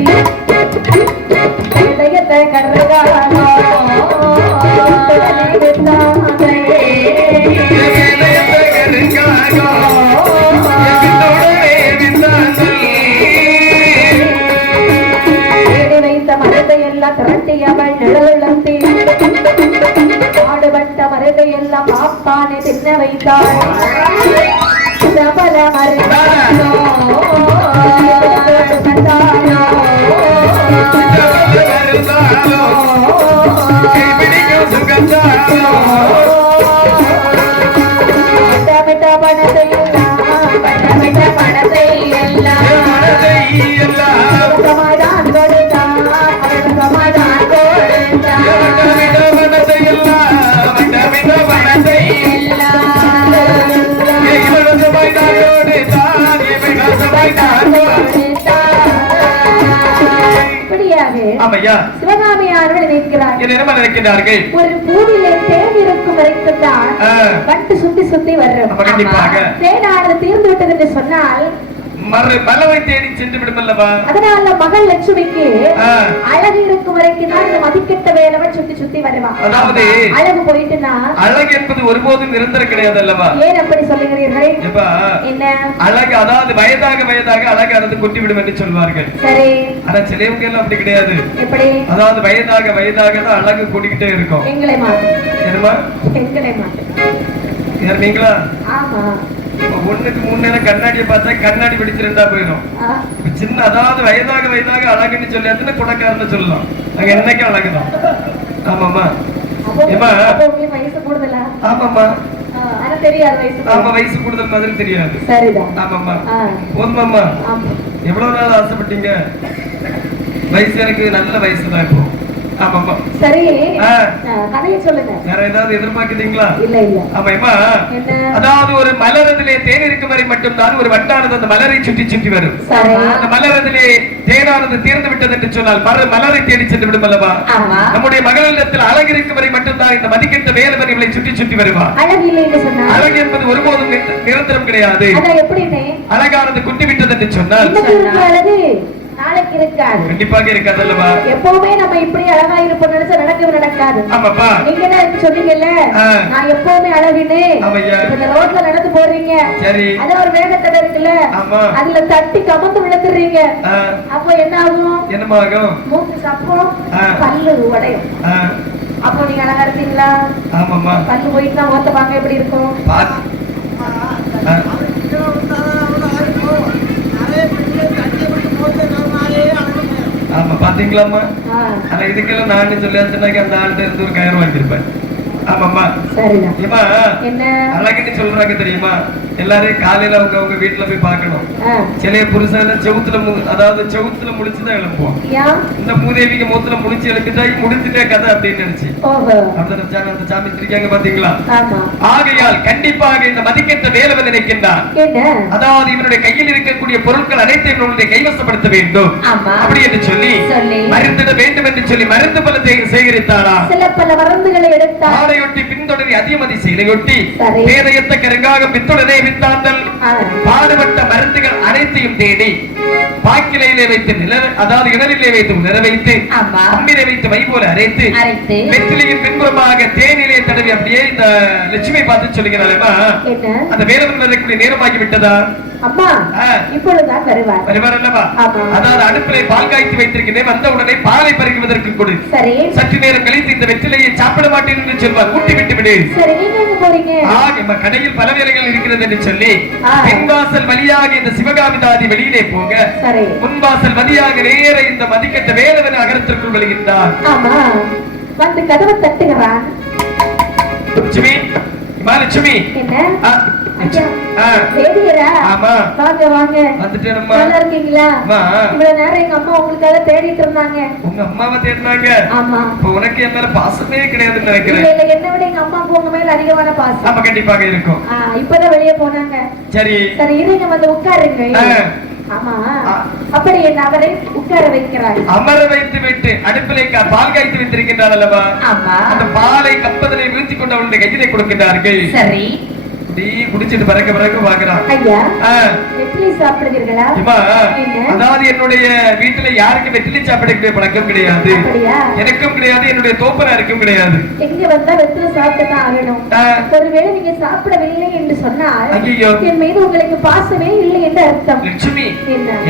இதயத்தை கருகாலோ திரட்டியவள் நிழலுளத்தி பாடுபட்ட மருதை எல்லாம் பாப்பானை தின்ன வைத்தாள். பிரபல மருந்தானோ பணத்தை எல்லாம் சமாதான் கொடுத்தான். மனைவியாக ஆமையா சிவகாமியானவள் நிற்கிறார். என்ன நினைக்கிறார்கள்? ஒரு பூவிலே தேன் இருக்கும் வரைக்கும் தான் வண்டு சுத்தி சுத்தி வர்றோம். கண்டிப்பாக தேனானது தீர்ந்து விட்டது என்று சொன்னால் மலரை தேடி சென்று விடும் அல்லவா? அதனால மகள் லட்சுமிக்கு அழகு இருக்கும் வரைக்கும் தான் இந்த மதிக்கட்ட வேலவன் சுத்தி சுத்தி வருவான். அதாவது அழகு போயிட்டுனா அழகு என்பது ஒருபோதும் நிரந்தரம் கிடையாது அல்லவா? ஏன் அப்படி சொல்லுகிறீர்கள்? என்ன அழகு? அதாவது வயதாக வயதாக அழகு அறந்து கொட்டி விடும் என்று சொல்வார்கள். சரி, ஆனா சிலவங்க எல்லாம் அப்படி கிடையாது. எப்படி? அதாவது வயதாக வயதாக தான் அழகு கூடிக்கிட்டே இருக்கும். எங்களை மாட்டு என்னமா? எங்களை மாட்டு யார் நீங்களா? ஆமா. ஒண்ணுக்கு முன்னே கண்ணாடியை பார்த்தா கண்ணாடி பிடிச்சு ரெண்டா போயிடும். சின்ன அதாவது வயதாக வயதாக அழகுன்னு சொல்லியாச்சுன்னா குடக்காரன்னு சொல்லலாம். அங்க என்னைக்கும் அழகுதான். ஆமாமா. வயசு கூடுதலா? ஆமாமா. ஆனா தெரியாது வயசு. ஆமா, வயசு கூடுதல் மாதிரி தெரியாது. சரிதான். ஆமாமா. போதுமாமா? எவ்வளவு நாள் ஆசைப்பட்டீங்க? வயசு எனக்கு நல்ல வயசுதான் இப்போ. ஆமாமா. சரி, கதையை சொல்லுங்க. வேற ஏதாவது எதிர்பார்க்கிறீங்களா? இல்ல இல்ல. ஆமாமா. அதாவது ஒரு மலரதிலே தேன் இருக்கும் வரை மட்டும்தான் ஒரு வட்டானது அந்த மலரை சுற்றி சுற்றி வரும். அந்த மலரதிலே தேனானது தீர்ந்து விட்டது என்று சொன்னால் மலரை தேடி சென்று விடும் அல்லவா? நம்முடைய மகளிடத்தில் அழகு இருக்கும் வரை மட்டும்தான் இந்த மதிக்கட்ட வேலவன் இவளை சுற்றி சுற்றி வருவார். அழகு இல்லை என்று சொன்னால் அழகு என்பது ஒருபோதும் நிரந்தரம் கிடையாது. அழகானது குட்டி விட்டது என்று சொன்னால் அழகு நாளைக்கு இருக்காது. கண்டிப்பாக இருக்காது அல்லவா? எப்பவுமே நம்ம இப்படி அழகா இருப்போம் நினைச்சா நடக்கவே நடக்காது. ஆமாப்பா. நீங்க என்ன சொன்னீங்கல்ல, நான் எப்பவுமே அழகுன்னு. இந்த ரோட்ல நடந்து போறீங்க, சரி, அது ஒரு வேகத்தடை இருக்குல்ல, அதுல தட்டி கமந்து விழுத்துறீங்க. அப்போ என்ன ஆகும்? என்னமாகும்? மூக்கு சப்பம், பல்லு உடையும். அப்போ நீங்க அழகா இருப்பீங்களா? ஆமாமா. பல்லு போயிட்டுனா ஓத்த பாக்க எப்படி இருக்கும்? ஆமா, பாத்தீங்களாமா? ஆனா இதுக்கெல்லாம் நான் சொல்லியாச்சுன்னாக்கி அந்த ஆள்கிட்ட இருந்து ஒரு கயிறு வாங்கியிருப்பேன். ஆமாமா. சரிமா? அழகுன்னு சொல்றாங்க தெரியுமா? எல்லாரையும் காலையில அவங்க வீட்டுல போய் பாக்கணும். சில புருஷன் செவுத்துல அதாவது செவுத்துல முடிச்சுதான் எழுப்புவோம். இந்த மூதேவிக்கு மூத்துல முடிச்சு எழுப்பிட்டா முடிச்சுட்டே கதை அப்படின்னு நினைச்சு அந்த சாமி இருக்காங்க பாத்தீங்களா? ஆகையால் கண்டிப்பாக இந்த மதிக்கட்ட வேலவன் நினைக்கின்றான். அதாவது இவனுடைய கையில் இருக்கக்கூடிய பொருட்கள் அனைத்தையும் இவனுடைய கைவசப்படுத்த வேண்டும் அப்படி என்று சொல்லி மருந்திட வேண்டும் என்று சொல்லி மருந்து பலத்தை சேகரித்தாரா? சில பல மருந்துகளை எடுத்தார். ஆடையொட்டி பின்தொடரி அதிமதி சீலையொட்டி பேதையத்த கருங்காக பித்துடனே வித்தாந்தல் பாடுபட்ட மருந்துகள் அனைத்தையும் தேடி பாக்கிலையிலே வைத்து அதாவது இடரிலே வைத்து நிற வைத்து அம்மிலை வைத்து மை போல அரைத்து வெற்றிலையின் பின்புறமாக தேனிலே தடவி அப்படியே இந்த லட்சுமி பார்த்து சொல்லுகிறாளேமா, அந்த வேலவன் வரக்கூடிய நேரமாகி விட்டதா? அம்மா இப்பொழுதுதான் வருவார். வருவார் அல்லவா? அதாவது அடுப்பிலே பால் காய்ச்சி வைத்திருக்கிறேன், வந்த உடனே பாலை பறிக்குவதற்கு கொடு. சரி, சற்று நேரம் கழித்து இந்த வெற்றிலையை சாப்பிட மாட்டேன் என்று சொல்வார், கூட்டி விட்டு விடு. சரி, நீங்க எங்க போறீங்க? கடையில் பல வேலைகள் இருக்கிறது என்று சொல்லி பின்வாசல் வழியாக இந்த சிவகாமி தாதி வெளியிலே போக முன்வாசல் வழியாக நேர இந்த மதிக்கட்ட வேலவன் அகரத்திற்குள் வருகின்றார். ஆமா, வந்து கதவை தட்டுகிறான். லட்சுமி, லட்சுமி. என்ன? தேடிட்டு இருந்தாங்க. உங்க அம்மாவை தேடினாங்க? ஆமா. உனக்கு என் மேல பாசமே கிடையாதுன்னு நினைக்கிறேன். என்ன விட எங்க அம்மாவுக்கு உங்க மேல அதிகமான பாசம். ஆமா, கண்டிப்பாக இருக்கும். இப்பதான் வெளியே போனாங்க. சரி சரி, இருங்க, வந்து உட்காருங்க. ஆமா, அப்படி என்ன அவரை உட்கார வைக்கிறார். அமர வைத்து விட்டு அடுப்பிலை பால் காய்த்து வைத்திருக்கின்றார் அல்லவா? அந்த பாலை கப்பதனை வீழ்த்தி கொண்டு அவருடைய கையிலே கொடுக்கின்றார்கள். சரி, குடிச்சிட்டு பறக்க பறக்க பாக்குறான். ஐயா, வெற்றிலை சாப்பிடுவீர்களா? அதாவது என்னுடைய வீட்டுல யாருக்கும் வெற்றிலை சாப்பிடக்கூடிய பழக்கம் கிடையாது. எனக்கும் கிடையாது, என்னுடைய தோப்பனாருக்கும் கிடையாது. எங்க வந்தா வெற்றிலை சாப்பிட்டுதான் ஆகணும். ஒருவேளை நீங்க சாப்பிடவில்லை என்று சொன்னால் என் மீது உங்களுக்கு பாசமே இல்லை என்று அர்த்தம். லட்சுமி,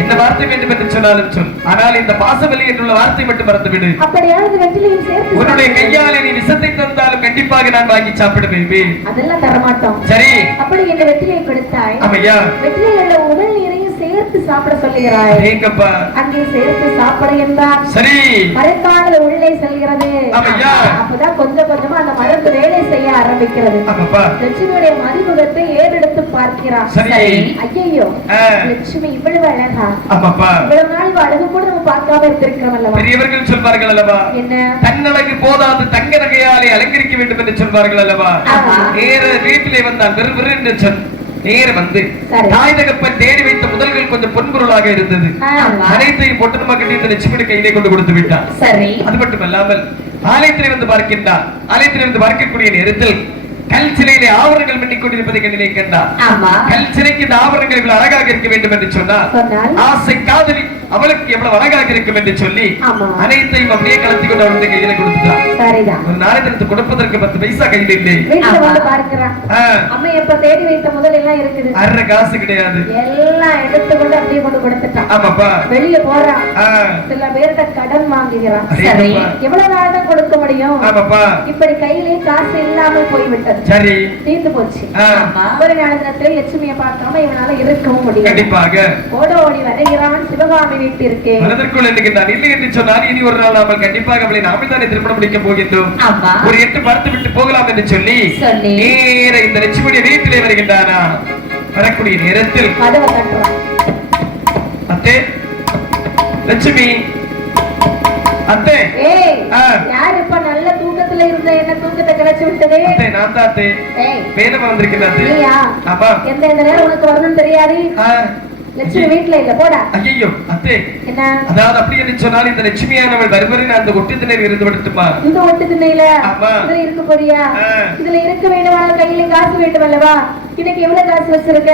என்ன வார்த்தை வேண்டும் என்று சொன்னாலும் சொல், ஆனால் இந்த பாசமில்லை என்றுள்ள வார்த்தை மட்டும் மறந்து விடு. அப்படியாவது வெற்றிலையும் சேர்த்து உன்னுடைய கையாலே நீ விஷத்தை தந்தாலும் கண்டிப்பாக நான் வாங்கி சாப்பிடுவேன். அதெல்லாம் தரமாட்டோம். சரி, அப்படி இந்த வெற்றிலையை கொடுத்தாய். ஆமையா, வெற்றிலையில உடல் நீரையும் சேர்த்து சாப்பிட சொல்லுகிறாய். ஏங்கப்பா, அங்கே சேர்த்து சாப்பிட என்றால் சரி மரக்காணல உள்ளே செல்கிறது. ஆமையா, அப்பதான் கொஞ்சம் கொஞ்சமா அந்த மருந்து வேலை செய்ய ஆரம்பிக்கிறது. லட்சுமியுடைய மதிமுகத்தை ஏறெடுத்து பார்க்கிறார். சரி, ஐயோ, லட்சுமி இவ்வளவு அழகா? இவ்வளவு நாள் அழகு கூட நம்ம பார்க்காம இருந்திருக்கிறோம் அல்லவா? பெரியவர்கள் சொல்வார்கள் அல்லவா, என்ன தன்னழகு போதாது தங்க நகையாலே அலங்கரிக்க வேண்டும் என்று சொல்வார்கள் அல்லவா? நேர வீட்டிலே வந்தால் வெறும் என்று சொல் நேர வந்து தாய் தகப்பன் தேடி வைத்த முதல்கள் கொஞ்சம் பொன்பொருளாக இருந்தது. அனைத்தையும் பொட்டனமா கட்டி இந்த லட்சுமி கையிலே கொண்டு கொடுத்து விட்டார். சரி. அது மட்டுமல்லாமல் ஆலயத்திலே வந்து பார்க்கின்றார். ஆலயத்திலே வந்து பார்க்கக்கூடிய நேரத்தில் கல் சிலையிலே ஆவரணங்கள் மின்னிக் கொண்டிருப்பதை கண்ணிலே கண்டார். கல் சிலைக்கு இந்த ஆவரணங்கள் இவ்வளவு அழகாக இருக்க வேண்டும் என்று சொன்னார். ஆசை காதலி அவளுக்கு எவ்வளவு அழகாக இருக்கும் என்று சொல்லி அனைத்தையும் அப்படியே கலத்தி கொண்டு அவருடைய கையில கொடுத்துட்டார். ஒரு நாளைக்கு கொடுப்பதற்கு 10 பைசா கையில் இல்லை. அம்மா எப்ப தேடி வைத்த முதல் எல்லாம் இருக்குது. அரை காசு கிடையாது. எல்லாம் எடுத்து கொண்டு அப்படியே கொண்டு கொடுத்துட்டான். ஆமாப்பா. வெளிய போறான். சில பேர்கிட்ட கடன் வாங்குகிறான். சரி. எவ்வளவு நாள் தான் கொடுக்க முடியும்? ஆமாப்பா. இப்படி கையிலே காசு இல்லாமல் போய்விட்டது. சரி. தீர்ந்து போச்சு. ஒரு நாளத்துல லட்சுமியை பார்க்காம இவனால இருக்கவும் முடியும். கண்டிப்பாக. ஓடி வருகிறான் சிவகாமி வீட்டிற்கு. மனதிற்குள் என்கின்றான். இல்லை என்று சொன்னால் இனி ஒரு நாள் நாம கண்டிப்பாக அவளை நாமே தானே திருமணம் முடிக்க போகின்றோம். ஒரு 8 பார்த்து விட்டு போகலாம் என்று சொல்லி நேர இந்த லட்சுமியுடைய வீட்டிலே வருகின்றானா. வரக்கூடிய நேரத்தில் கதவை தட்டுறான். அத்தே லட்சுமி அத்தே. யார் இப்ப நல்ல தூக்கத்துல இருந்த என்ன தூக்கத்தை கிடைச்சு விட்டதே? நான் தான் அத்தே. வேணுமா வந்திருக்கிறேன். ஆமா. எந்த நேரம் உனக்கு வரணும்னு தெரியாது. லட்சுமி வீட்டுல இல்ல போடா. ஐயோ அத்தே. என்ன? அதாவது அப்படி என்று சொன்னால் இந்த லட்சுமியானவள் வருவரின் அந்த ஒட்டு திணறி இருந்து விட்டுமா? இந்த ஒட்டு திண்ணையில இதுல இருக்க போறியா? இதுல இருக்க வேண்டுமான கையில காசு வேண்டும் அல்லவா? இன்னைக்கு எவ்வளவு காசு வச்சிருக்க?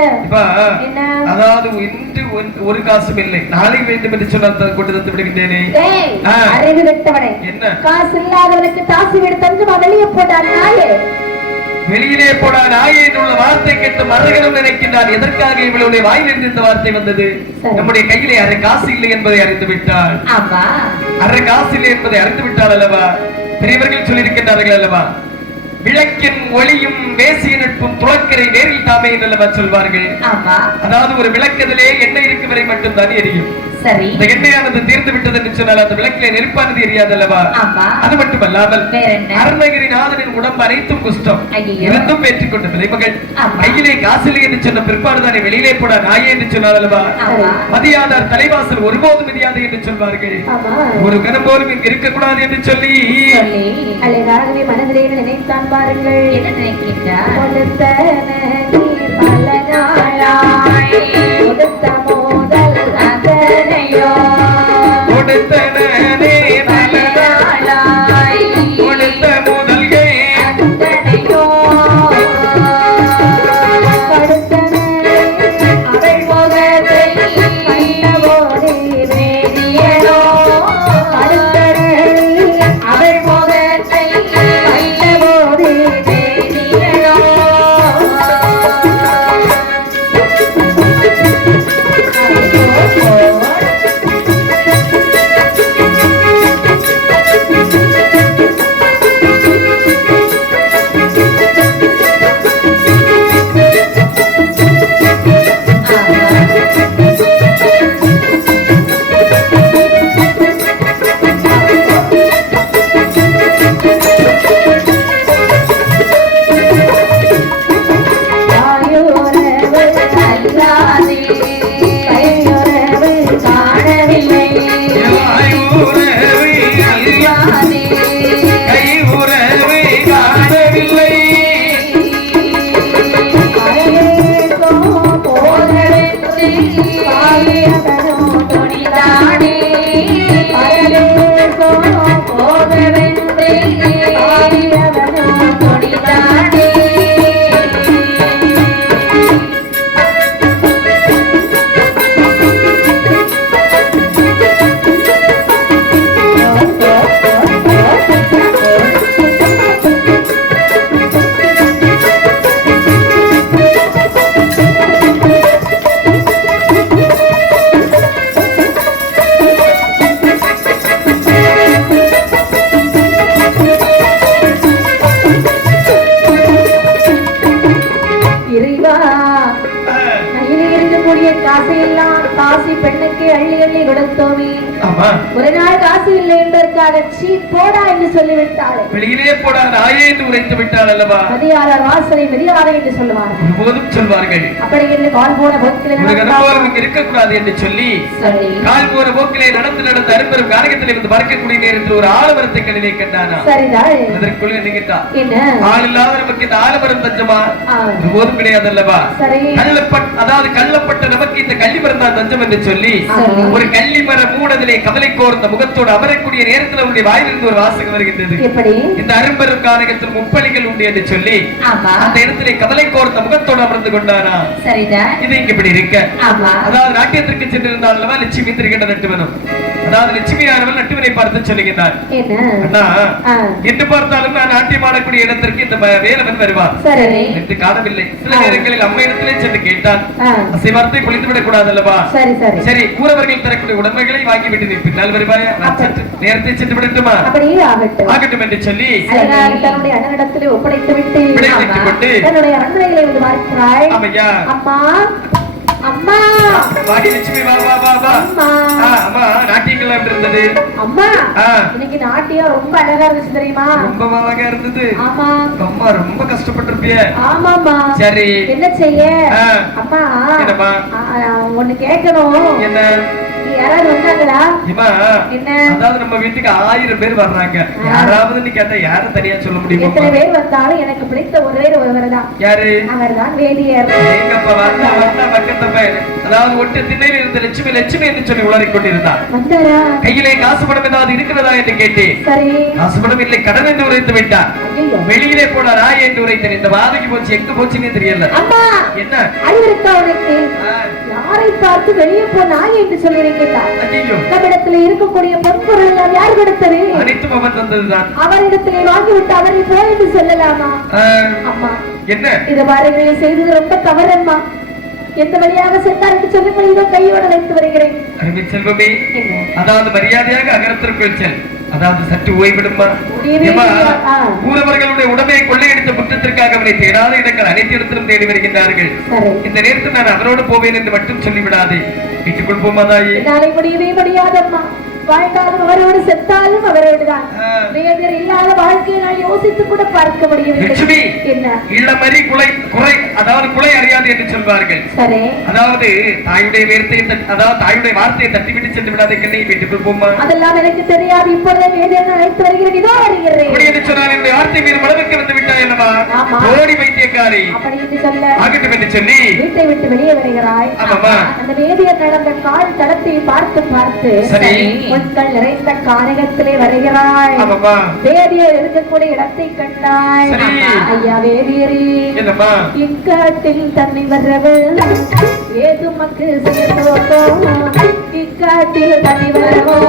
என்ன? அதாவது இன்று ஒரு காசும் இல்லை. நாளை வேண்டும் என்று சொன்னால் கொண்டு வந்து விடுகின்றேனே. அறிவு கெட்டவனே. என்ன? காசு இல்லாதவனுக்கு காசு விடு தந்து வெளியே போட்டான் நாயே. வெளியிலே போடா நாயே உள்ள வார்த்தை கேட்டு மறுகணம் நினைக்கின்றான். எதற்காக இவளுடைய வாயிலிருந்து இந்த வார்த்தை வந்தது? நம்முடைய கையிலே அரை காசு இல்லை என்பதை அறிந்து விட்டாள். அரை காசு இல்லை என்பதை அறிந்து விட்டாள் அல்லவா? பெரியவர்கள் சொல்லியிருக்கின்றார்கள் அல்லவா? விளக்கின் ஒளியும் வேசிய நட்பும் துளக்கரை நேரில் தாமே என்றல்லவா சொல்வார்கள். அதாவது ஒரு விளக்கத்திலே எண்ணெய் இருக்கும் வரை மட்டும் தான் எரியும். சரி. இந்த எண்ணெயானது தீர்ந்து விட்டது என்று சொன்னால் அந்த விளக்கிலே நெருப்பானது எரியாதல்லவா? அது மட்டுமல்லாமல் அருணகிரிநாதனின் உடம்பு அனைத்தும் குஷ்டம் இருந்தும் ஏற்றுக்கொண்ட விளைவுகள் கையிலே காசில்லை என்று சொன்ன பிற்பாடுதானே வெளியிலே போட நாயே என்று சொன்னார் அல்லவா? மதியாதார் தலைவாசல் ஒருபோதும் மிதியாது என்று சொல்வார்கள். ஒரு கணம் போலும் இங்கு இருக்கக்கூடாது என்று சொல்லி அழகாகவே மனதிலே நினைத்தான் பாருங்கள். என்ன நினைக்கின்றார்? ஒரு நாள் காசு இல்லை என்பதற்காக சீ போடா என்று சொல்லிவிட்டாள். வெளியிலே போடா நாயே என்று உரைத்து விட்டாள் அல்லவா? மதியாளர் வாசலை மிதியாதே என்று சொல்லுவார்கள். ஒருபோதும் சொல்வார்கள். அப்படி என்று கால் போன போக்கிலே இருக்கக்கூடாது என்று சொல்லி கால் போன போக்கிலே நடந்து நடந்து அரும்பெரும் காரகத்தில் இருந்து பார்க்கக்கூடிய நேரத்தில் ஒரு ஆலமரத்தை கண்ணிலே கண்டானா? சரிதான். அதற்குள்ள நினைக்கிட்டா ஆள் இல்லாத நமக்கு இந்த ஆலமரம் தஞ்சமா? ஒருபோதும் கிடையாது அல்லவா? அதாவது கள்ளப்பட்ட நமக்கு இந்த கள்ளிமரம் தான் தஞ்சம் என்று சொல்லி ஒரு கள்ளிமரம் மூடதிலே கவலை கோர்ந்த முகத்தோடு அமரக்கூடிய நேரத்தில் அவருடைய வாயிலிருந்து ஒரு வாசகம் வருகின்றது. இந்த அரும்பெரும் காரகத்தில் முப்பலிகள் உண்டு என்று சொல்லி அந்த இடத்திலே கவலை கோர்ந்த முகத்தோடு அமர்ந்து கொண்டானா? இது இங்க இப்படி இருக்க அதாவது நாட்டியத்திற்கு சென்றிருந்தால் அல்லவா லட்சுமி திருகின்ற நட்டுவனும் அதாவது லட்சுமியானவள் நட்டுவனை பார்த்து சொல்லுகிறார். அண்ணா என்று பார்த்தாலும் நான் நாட்டியம் ஆடக்கூடிய இடத்திற்கு இந்த வேலவன் வருவார் என்று காணவில்லை. சில நேரங்களில் அம்மா இடத்திலே சென்று கேட்டால் அசை வார்த்தை பொழிந்து விடக் கூடாது அல்லவா? சரி ஊரவர்கள் தரக்கூடிய உடமைகளை வாங்கிவிட்டு நீ பின்னால் வருவாயா? நேரத்தை சென்று விடட்டுமா? ஆகட்டும் என்று சொல்லி தன்னுடைய அண்ணனிடத்திலே ஒப்படைத்து விட்டு தன்னுடைய அரண்மனையிலே வந்து பார்க்கிறாய். அம்மா அம்மா வாடி லட்சுமி வா வா வா வா. அம்மா நாட்டியங்கள் எப்படி இருந்தது? அம்மா இன்னைக்கு நாட்டியம் ரொம்ப அழகா இருந்துச்சு தெரியுமா? ரொம்ப அழகா இருந்தது. ஆமா அம்மா ரொம்ப கஷ்டப்பட்டிருப்பிய. ஆமாமா. சரி என்ன செய்ய? அம்மா என்னம்மா ஒண்ணு கேட்கணும். என்ன? யாராவது வந்தாங்களா? என்ன? அதாவது நம்ம வீட்டுக்கு 1000 பேர் வர்றாங்க. யாராவது நீ கேட்டா யார தனியா சொல்ல முடியுமா? எத்தனை பேர் வந்தாலும் எனக்கு பிடித்த ஒரே ஒருவர் தான். யாரு? அவர்தான் வேலியர். எங்கப்பா வந்தா பக்கத்து பையன். அதாவது ஒட்டு திண்ணையில் இருந்த லட்சுமி லட்சுமி என்று சொல்லி உளறிக் கொண்டிருந்தார். வந்தாரா? கையிலே காசு பணம் ஏதாவது இருக்கிறதா என்று கேட்டேன். சரி. காசு பணம் இல்லை கடன் என்று உரைத்து விட்டார். வெளியிலே போன ராய் என்று உரைத்தேன். இந்த வாதைக்கு போச்சு எங்க போச்சுன்னே தெரியல. அம்மா என்ன அறிவிருக்கா உனக்கு? யாரை பார்த்து வெளியே போ நாய் என்று சொல்லியிருக்கிறார். நம்மிடத்தில் இருக்கக்கூடிய பொன்பொருள் எல்லாம் யார் கொடுத்தது? அனைத்தும் அவர் தந்ததுதான். அவரிடத்திலே வாங்கிவிட்டு அவரை போ என்று சொல்லலாமா? அம்மா என்ன இதை பாருங்க செய்தது ரொம்ப தவறம்மா. எந்த வழியாக சென்றார் என்று சொல்லி இதோ கையோடு அழைத்து வருகிறேன். அருமை செல்வமே அதாவது மரியாதையாக அகரத்திற்குள் செல். அதாவது சற்று ஓய்விடுமா? ஊரவர்களுடைய உடமையை கொள்ளையடித்த குற்றத்திற்காக அவனை தேடாத இடங்கள் அனைத்து இடத்திலும் தேடி வருகின்றார்கள். இந்த நேரத்தில் நான் அவரோடு போவேன் என்று மட்டும் சொல்லிவிடாதே. வீட்டுக்குள் போமா தாயே? என்னாலே முடியவே முடியாதம்மா. வாழ்ந்தாலும் அவரோடு செத்தாலும் அவரோடுதான். வேதர் இல்லாத வாழ்க்கையை நான் யோசித்து கூட பார்க்க முடியவில்லை. என்ன இளமரி குறை அதாவது குலை அறியாது என்று சொல்வார்கள். சரி அதாவது தாயுடைய வார்த்தையை தட்டிவிட்டு சென்று விடாதே கண்ணை. வீட்டுக்குள் போமா? அதெல்லாம் எனக்கு தெரியாது. இப்பொழுது வேதர் அழைத்து வருகிறேன். இதோ வருகிறேன் என்று சொன்னால் இந்த வார்த்தை மீது மனதிற்கு வந்து விட்டாய் அல்லவா? ஓடி வைத்தியக்காரி அப்படி என்று சொல்ல ஆகட்டும் என்று சொல்லி வீட்டை விட்டு வெளியே வருகிறாய். அந்த வேதியர் நடந்த கால் தடத்தை பார்த்து பார்த்து பொருட்கள் நிறைந்த காரகத்திலே வருகிறாய். வேதியர் இருக்கக்கூடிய இடத்தை கண்டாய். ஐயா வேதியரே இக்காட்டில் தன்னை வரவள் ஏதுமக்கு செய்தோகோ. இக்காட்டில் தன்னை வரவோ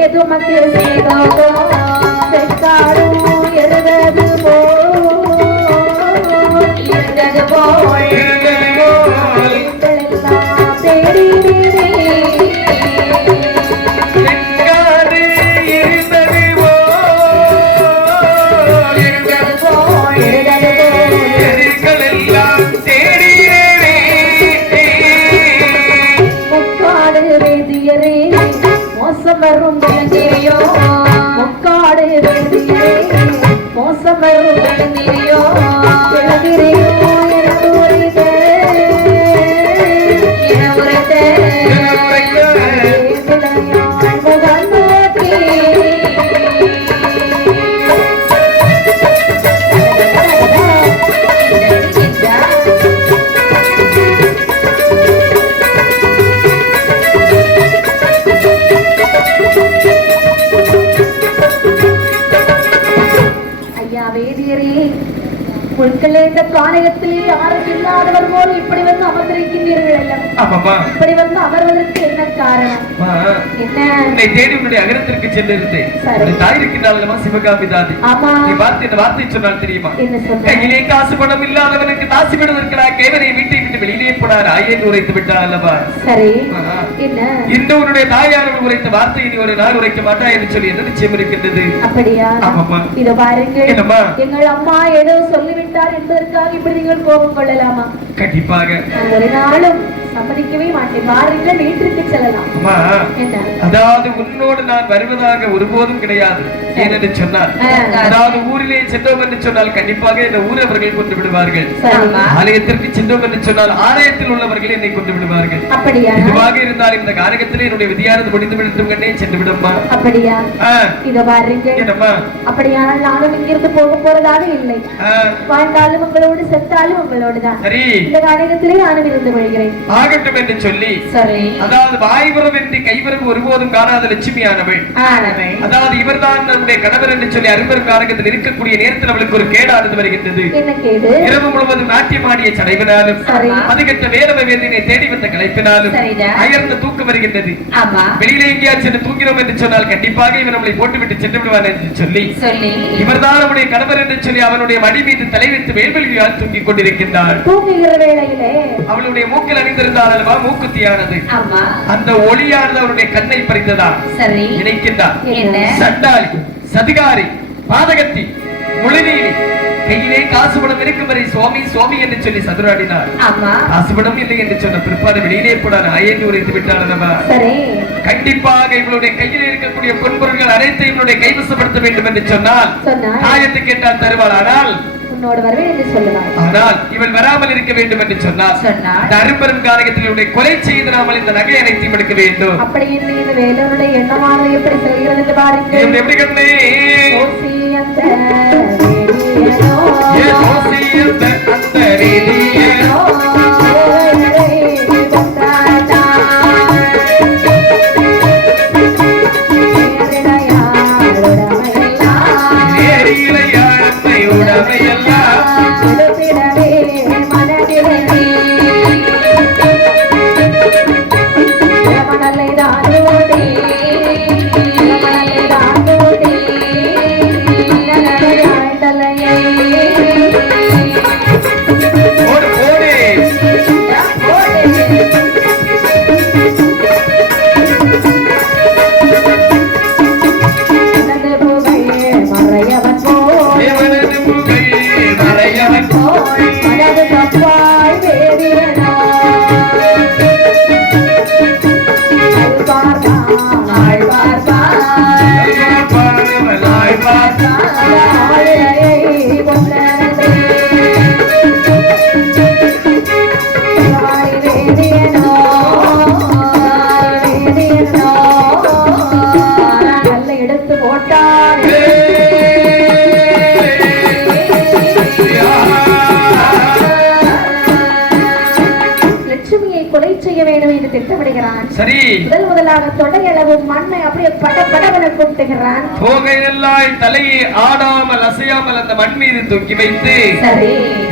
ஏதுமக்கு செய்தோகோ. செக்காடும் எழுவது போல் தேடி வரும் முக்காடு வேதியரே மோசம் வரும் வேதியோ இந்த காணகத்திலே யாரும் இல்லாதவர் போல் இப்படி வந்து அமர்ந்திருக்கின்றீர்கள். இப்படி வந்து அமர்வதற்கு என்ன காரணம்? என்ன தேடி உன்னுடைய அகரத்திற்கு சென்றிருந்தேன். தாய் இருக்கின்றாள் சிவகாமி தாதி. நீ பார்த்து இந்த வார்த்தை சொன்னால் தெரியுமா? கையிலே காசு பணம் இல்லாதவனுக்கு தாசி விடுவதற்கு நான் கேவனை வீட்டை விட்டு வெளியிலே போனார் ஆயன் உரைத்து விட்டார் அல்லவா? சரி இந்த உன்னுடைய தாயார் உரைத்த வார்த்தையை நீ ஒரு நாள் உரைக்க மாட்டா என்று சொல்லி என்ன நிச்சயம் இருக்கின்றது? அப்படியா? இதை பாருங்க எங்கள் அம்மா ஏதோ சொல்லிவிட்டார் என்பதற்காக இப்படி நீங்கள் கோபம் கொள்ளலாமா? கண்டிப்பாக ஒரு நாளும் சம்மதிக்கவே மாட்டேன். வாருங்கள், வீட்டிற்கு செல்லலாம். அம்மா, என்ன? அதாவது உன்னோடு நான் வருவதாக ஒருபோதும் கிடையாது. ஏனென்று சொன்னால், அதாவது ஊரிலே சென்றோம் என்று சொன்னால் கண்டிப்பாக இந்த ஊரவர்கள் கொண்டு விடுவார்கள். ஆலயத்திற்கு சென்றோம் என்று சொன்னால் ஆலயத்தில் உள்ளவர்கள் என்னை கொண்டு விடுவார்கள். அப்படியா? இதுவாக இருந்தால் இந்த காரகத்திலே என்னுடைய விதியானது முடிந்து விடுத்தும் கண்ணே சென்று விடும்மா. அப்படியா? இத பாருங்க. என்னம்மா? அப்படியானால் நானும் இங்கிருந்து போக போறதாக இல்லை. வாழ்ந்தாலும் உங்களோடு, செத்தாலும் உங்களோடு தான். சரி, இந்த காரகத்திலே நானும் இருந்து கொள்கிறேன். ஆகட்டும் என்று சொல்லி, சரி, அதாவது வாய்வரம் என்று கைவரம் ஒருபோதும் காணாத லட்சுமியானவள், அதாவது இவர்தான் நம்முடைய கணவர் என்று சொல்லி அரும்பெரும் காரகத்தில் இருக்கக்கூடிய நேரத்தில் அவளுக்கு ஒரு கேடானது வருகின்றது. என்ன கேடு? இரவு முழுவதும் நாட்டியமாடிய சடைவினாலும் அதுகட்ட வேதவ வேதினை தேடி வந்த கலைப்பினாலும் அயர்ந்த தூக்கம் வருகின்றது. வெளியிலே எங்கேயா சென்று தூங்கினோம் என்று சொன்னால் கண்டிப்பாக இவர் நம்மளை போட்டுவிட்டு சென்று விடுவார் என்று சொல்லி இவர்தான் நம்முடைய கணவர் என்று சொல்லி அவனுடைய மடி மீது தலை வைத்து வேல்வெளியால் தூங்கிக் கொண்டிருக்கின்றார். தூங்குகிற வேளையிலே அவளுடைய மூக்கில் அணிந்திருந்தால் அல்லவா மூக்குத்தியானது, அந்த ஒளியானது அவருடைய கண்ணை பறித்ததா நினைக்கின்றார். சண்டாளி, சதிகாரி, பாதகத்தி, முழுநீலி, கையிலே காசு பணம் இருக்கும் வரை சுவாமி சுவாமி என்று சொல்லி சதுராடினார். காசு பணம் இல்லை என்று சொன்ன பிற்பாடு வெளியிலே போனார். ஐந்து உரைத்து விட்டார். கண்டிப்பாக இவளுடைய கையில் இருக்கக்கூடிய பொன்பொருள்கள் அனைத்தையும் இவளுடைய கைவசப்படுத்த வேண்டும் என்று சொன்னால் தாயத்து கேட்டால் தருவாள். ஆனால் உன்னோடு வருவேன் என்று சொல்லுவார். ஆனால் இவள் வராமல் இருக்க வேண்டும் என்று சொன்னார். அரும்பெரும் காரகத்தில் கொலை செய்து நாமல் இந்த நகை அனைத்தையும் எடுக்க வேண்டும். அப்படி இந்த வேலனுடைய எண்ணமானது எப்படி செல்கிறது என்று பாருங்கள். எப்படி கண்ணே? சரி, முதலாக தொடையளவு மண்ணை அப்படியே படபடவென கூட்டுகிறான். போகையெல்லாம் தலையை ஆடாமல் அசையாமல் அந்த மண் மீது தூக்கி வைத்து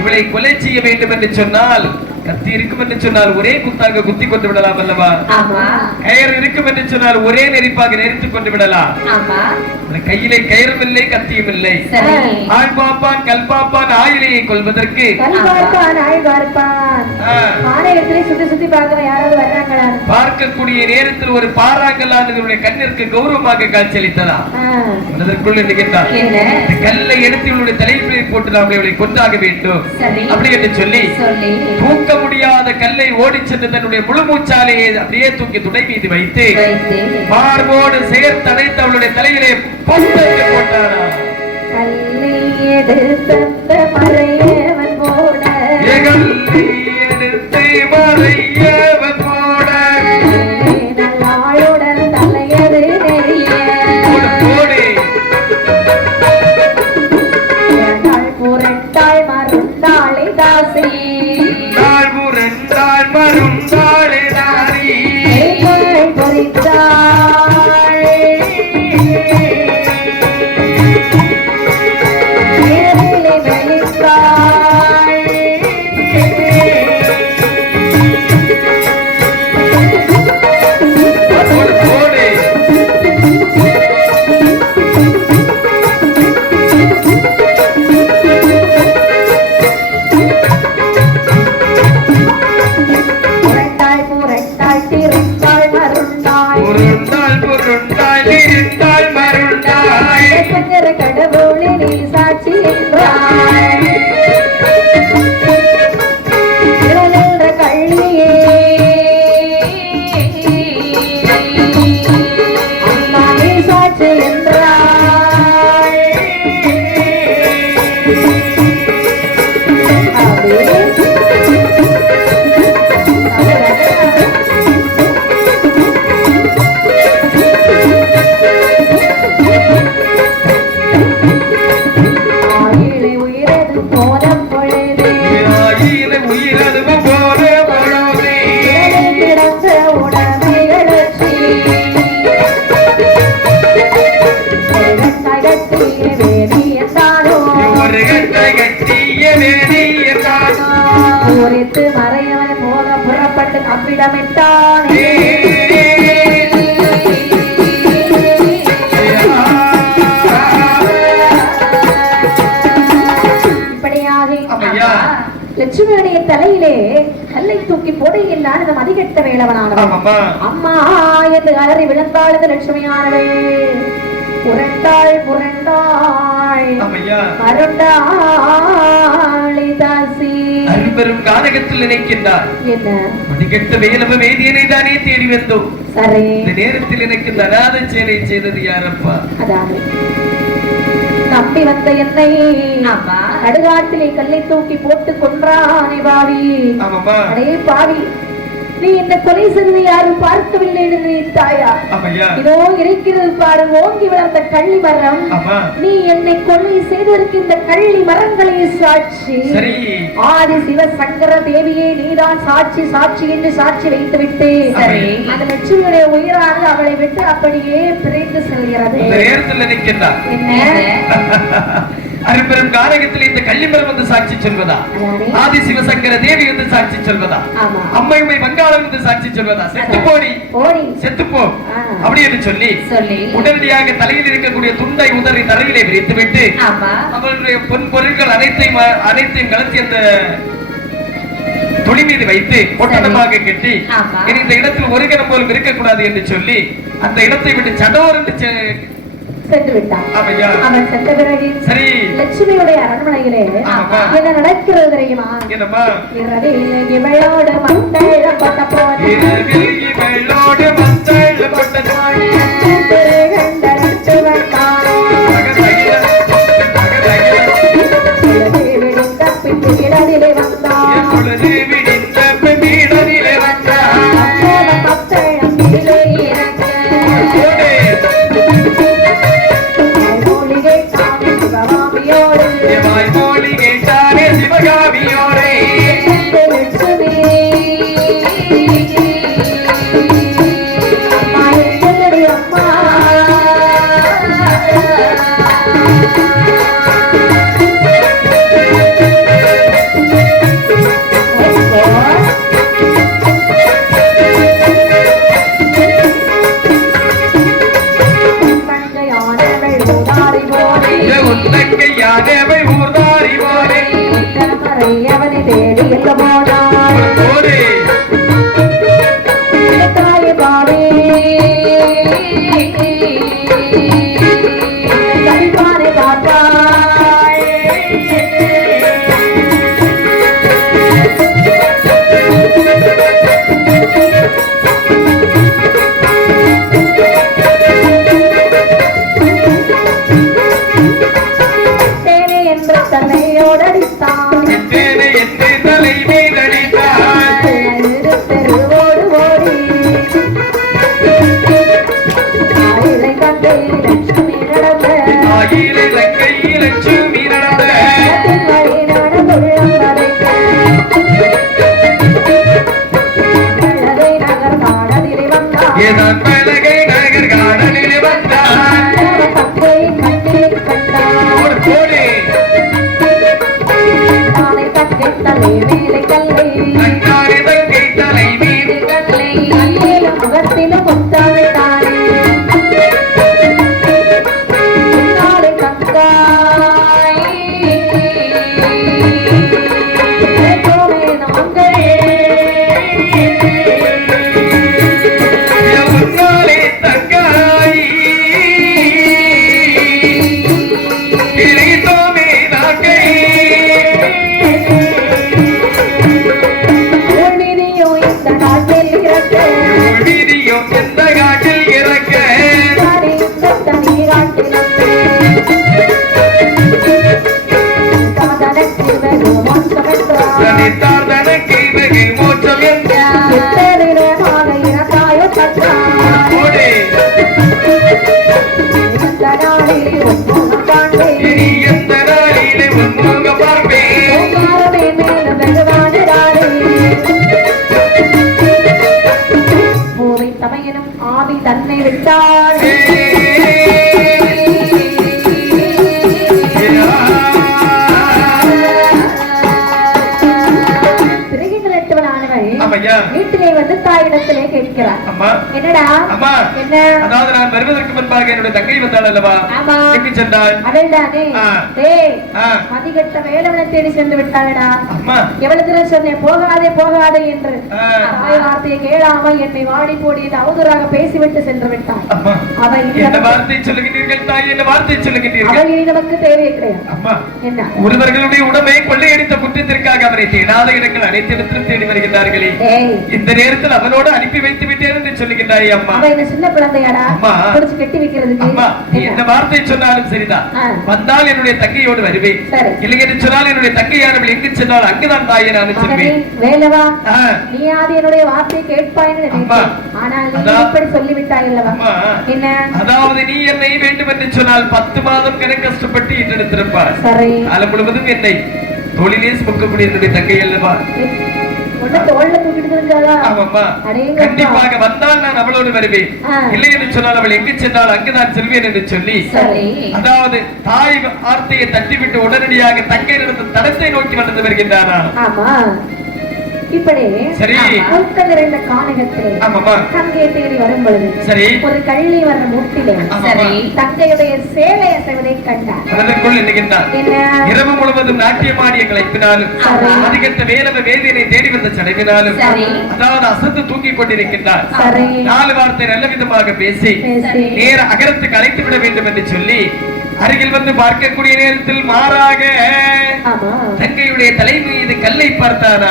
இவளை கொலை செய்ய வேண்டும் என்று சொன்னால் கத்தி இருக்கும் என்று சொன்னால் ஒரே குத்தாக குத்தி கொண்டு விடலாம் அல்லவா? கயிறு இருக்கும் என்று சொன்னால் ஒரே நெருப்பாக நெரித்துக் கொண்டு விடலாம். கையிலே கயிறும் இல்லை, கத்தியும் இல்லை. ஆள் பாப்பான், கல் பாப்பான், ஆயிலையை கொள்வதற்கு சுத்தி சுத்தி யாராவது வர்றாங்களா? பார்க்கக்கூடிய நேரத்தில் ஒரு பாறாங்கல்லான கண்ணிற்கு கௌரவமாக காட்சியளித்ததா? அதற்குள் நினைக்கின்றார், கல்லை எடுத்து இவளுடைய தலைப்பிலை போட்டு நாம் இவளை கொண்டாக வேண்டும் அப்படி என்று சொல்லி தூக்க முடியாத கல்லை ஓடி சென்று தன்னுடைய முழு மூச்சாலையை அப்படியே தூக்கி துணை மீது வைத்து பார்வோடு சேர்த்து அடைத்து அவளுடைய தலையிலே போட்டாரா? கள்ளியே அவ்விடமிட்டானே லட்சுமியுடைய தலையிலே கல்லை தூக்கி போடையில் நான் இந்த மதிகட்ட வேளவனானவன் அம்மா என்று அலறி விழுந்தாள் இந்த லட்சுமியானவள் புரண்டாள் புரண்டாள் மருண்டாளி தாசி அன்பெரும் கானகத்தில் நினைக்கின்றார் என்ன மதிகட்ட வேலவ வேதியனை தானே தேடி வந்தோம் சரி இந்த நேரத்தில் எனக்கு இந்த அநாத சேலை செய்தது யாரப்பா அதானே நம்பி வந்த என்னை நடுகாட்டிலே கல்லை தூக்கி போட்டு கொன்றானே பாவி அடே பாவி நீ என்ன கொலை செய்து யாரும் பார்க்கவில்லை என்று நினைத்தாயா இதோ இருக்கிறது பாரு ஓங்கி வளர்ந்த கள்ளி மரம் நீ என்னை கொலை செய்ததற்கு இந்த கள்ளி மரங்களே சாட்சி ஆதி சிவ சங்கர தேவியே நீதான் சாட்சி சாட்சி என்று சாட்சி வைத்து விட்டு அந்த லட்சுமியுடைய உயிரானது அவளை விட்டு அப்படியே பிரிந்து செல்கிறது என்ன அரும்பெரும் காரகத்தில் இந்த கள்ளிமரம் வந்து சாட்சி சொல்வதா ஆதி சிவசங்கர தேவி வந்து சாட்சி சொல்வதா அம்மையுமை வங்காளம் வந்து சாட்சி சொல்வதா செத்து போடி செத்து போ அப்படி என்று சொல்லி உடனடியாக தலையில் இருக்கக்கூடிய துண்டை உதறி தலையிலே விரித்து விட்டு அவருடைய பொன் பொருட்கள் அனைத்தையும் கலத்தி அந்த துளி மீது வைத்து ஒட்டமாக கட்டி இந்த இடத்தில் ஒரு கணம் போலும் இருக்கக்கூடாது என்று சொல்லி அந்த இடத்தை விட்டு சடோர் என்று சென்று விட்டான் அவன் சென்ற பிறகு லட்சுமியுடைய அரண்மனையிலே என்ன நடக்கிறது தெரியுமா இவளோடு மந்தழப்பட்ட போது இடத்திலே வந்தான் தன்னை விட்டாள் வீட்டிலே வந்து இடத்திலே கேட்கிறார். அம்மா என்னடா அம்மா என்ன? அதாவது நான் வருவதற்கு முன்பாக என்னுடைய தங்கை வந்தாள் அல்லவா? ஆமா. எங்கு சென்றாள்? அவள்தானே. டேய் மதிகட்ட வேலவனை தேடி சென்று விட்டாளடா. அம்மா எவ்வளவு தூரம் சொன்னேன் போகாதே போகாதே என்று. தாய் வார்த்தையை கேளாமல் என்னை வாடி போடி என்று அவதூறாக பேசிவிட்டு சென்று விட்டாள். அம்மா அவள் என்ன வார்த்தை சொல்லுகிறீர்கள் தாய்? என்ன வார்த்தை சொல்லுகிறீர்கள்? அவள் இனி நமக்கு தேவையே கிடையாது. அம்மா என்ன? ஒருவர்களுடைய உடமை கொள்ளையடித்த குற்றத்திற்காக அவரை தேடாத இடங்கள் அனைத்து இடத்திலும் தேடி வருகின்றார்களே. இந்த நேரத்தில் அவனோடு அனுப்பி வைத்து விட்டேன் என்று சொல்லுகின்றாய் அம்மா. அவ என்ன சின்ன குழந்தையாடா? பிடிச்சு கட்டி வைக்கிறதுக்கு. அம்மா என்ன வார்த்தை சொன்னாலும் சரிதான். வந்தால் என்னுடைய தங்கையோடு வருவேன். இல்லை என்று சொன்னால் என்னுடைய தங்கையானவள் எங்கு சென்றால் அங்குதான் தாயை நான் சொல்வேன். வேலவா நீ ஆதி என்னுடைய வார்த்தையை கேட்பாய்ன்னு நினைத்தேன். ஆனால் நீ இப்படி சொல்லிவிட்டாய் அல்லவா? என்ன? அதாவது நீ என்னை வேண்டும் என்று சொன்னால் 10 மாதம் கணக்கு கஷ்டப்பட்டு ஈட்டெடுத்திருப்பார். சரி. காலம் முழுவதும் என்னை தோளிலே சுமக்கக்கூடிய என்னுடைய தங்கை அல்லவா? கண்டிப்பாக வந்தால் நான் அவளோடு வருவேன். இல்லை என்று சொன்னால் அவள் எங்கு சென்றால் அங்குதான் செல்வேன் என்று சொல்லி, அதாவது தாய் வார்த்தையை தட்டிவிட்டு உடனடியாக தங்கை நடந்த தடத்தை நோக்கி வந்து வருகின்றானா? இப்படி சரி முற்க நிறைந்த கானகத்திலே தங்கையை தேடி வரும் பொழுது சரி ஒரு கள்ளி வர்ற முட்டிலே தங்கையுடைய சேலை அசைவதை கண்டார். அதற்குள் எண்ணுகின்றார். இரவு முழுவதும் நாட்டியமாடிய கலைப்பினாலும் அதிகட்ட வேலவ வேதியனை தேடி வந்த சடைவினாலும் அதாவது அசந்து தூங்கிக் கொண்டிருக்கின்றார். 4 வார்த்தை நல்ல விதமாக பேசி நேர அகரத்துக்கு அழைத்து விட வேண்டும் என்று சொல்லி அருகில் வந்து பார்க்கக்கூடிய நேரத்தில் மாறாக தங்கையுடைய தலை மீது கல்லை பார்த்தானா?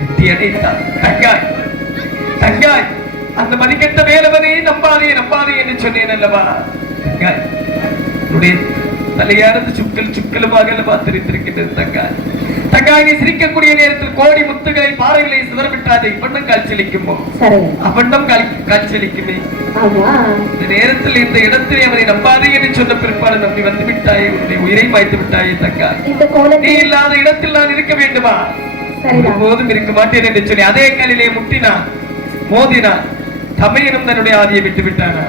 கட்டி அடைத்தான். தங்காய் தங்காய் அந்த மதிக்கட்ட வேலவனை நம்பாதே நம்பாதே என்று சொன்னேன் அல்லவா? தங்காய் தலையானது சுக்கல் சுக்கலுமாக தெரிந்திருக்கின்றது. தங்காய் தங்காய் சிரிக்கக்கூடிய நேரத்தில் கோடி முத்துகளை பாறைகளை சிதறவிட்டாதை இப்பண்டம் காட்சியளிக்குமோ? அப்பண்டம் காட்சியளிக்குமே. இந்த நேரத்தில் இந்த இடத்தில் அவரை நம்பாதே என்று சொன்ன பிற்பாடு நம்பி வந்து விட்டாயே, உன்னுடைய உயிரை மாய்த்து விட்டாயே தங்காய். நீ இல்லாத இடத்தில் நான் இருக்க வேண்டுமா? போதும் இருக்க மாட்டேன் என்று சொல்லி அதே கல்லிலே முட்டினான், மோதினான். தமையனும் தன்னுடைய ஆதியை விட்டு விட்டானா?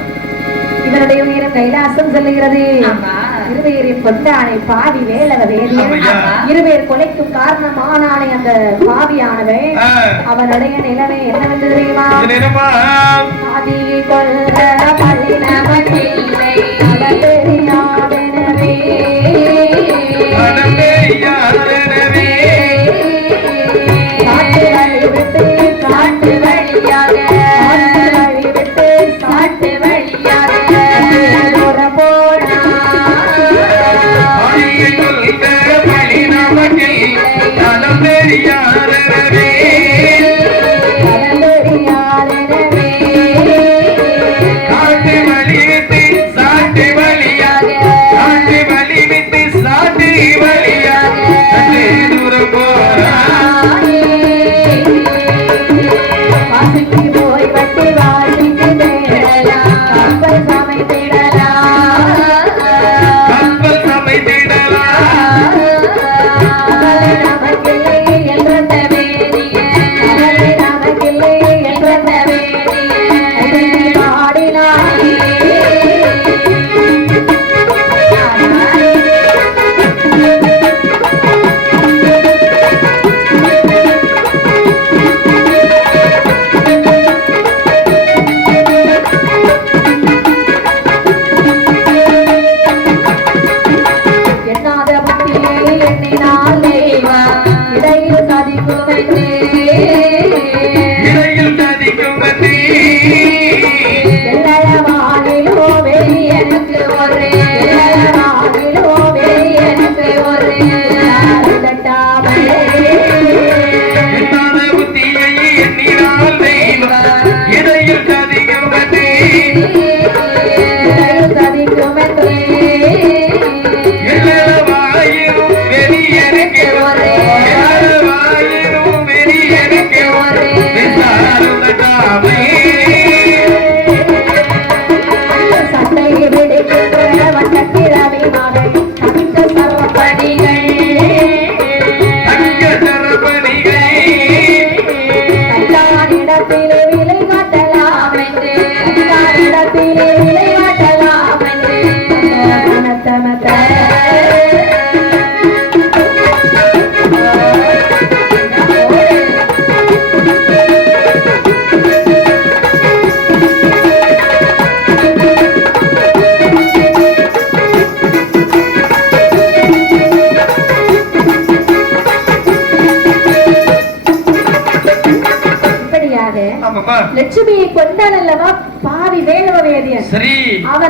இதனுடைய உயிரம் கைலாசம் செல்லுகிறது. இருவேரின் கொண்டானை பாவி வேலவ வேதியன் இருவேர் கொலைக்கும் காரணமானானே அந்த பாவியானவை. அவனுடைய நிலைமை என்னவென்று தெரியுமா? ஆதியை கொல்ல பழினவனில்லை தெரியாதெனவே காட்டு வழி விட்டு காட்டு வழியாக காட்டு வழியாக காட்டு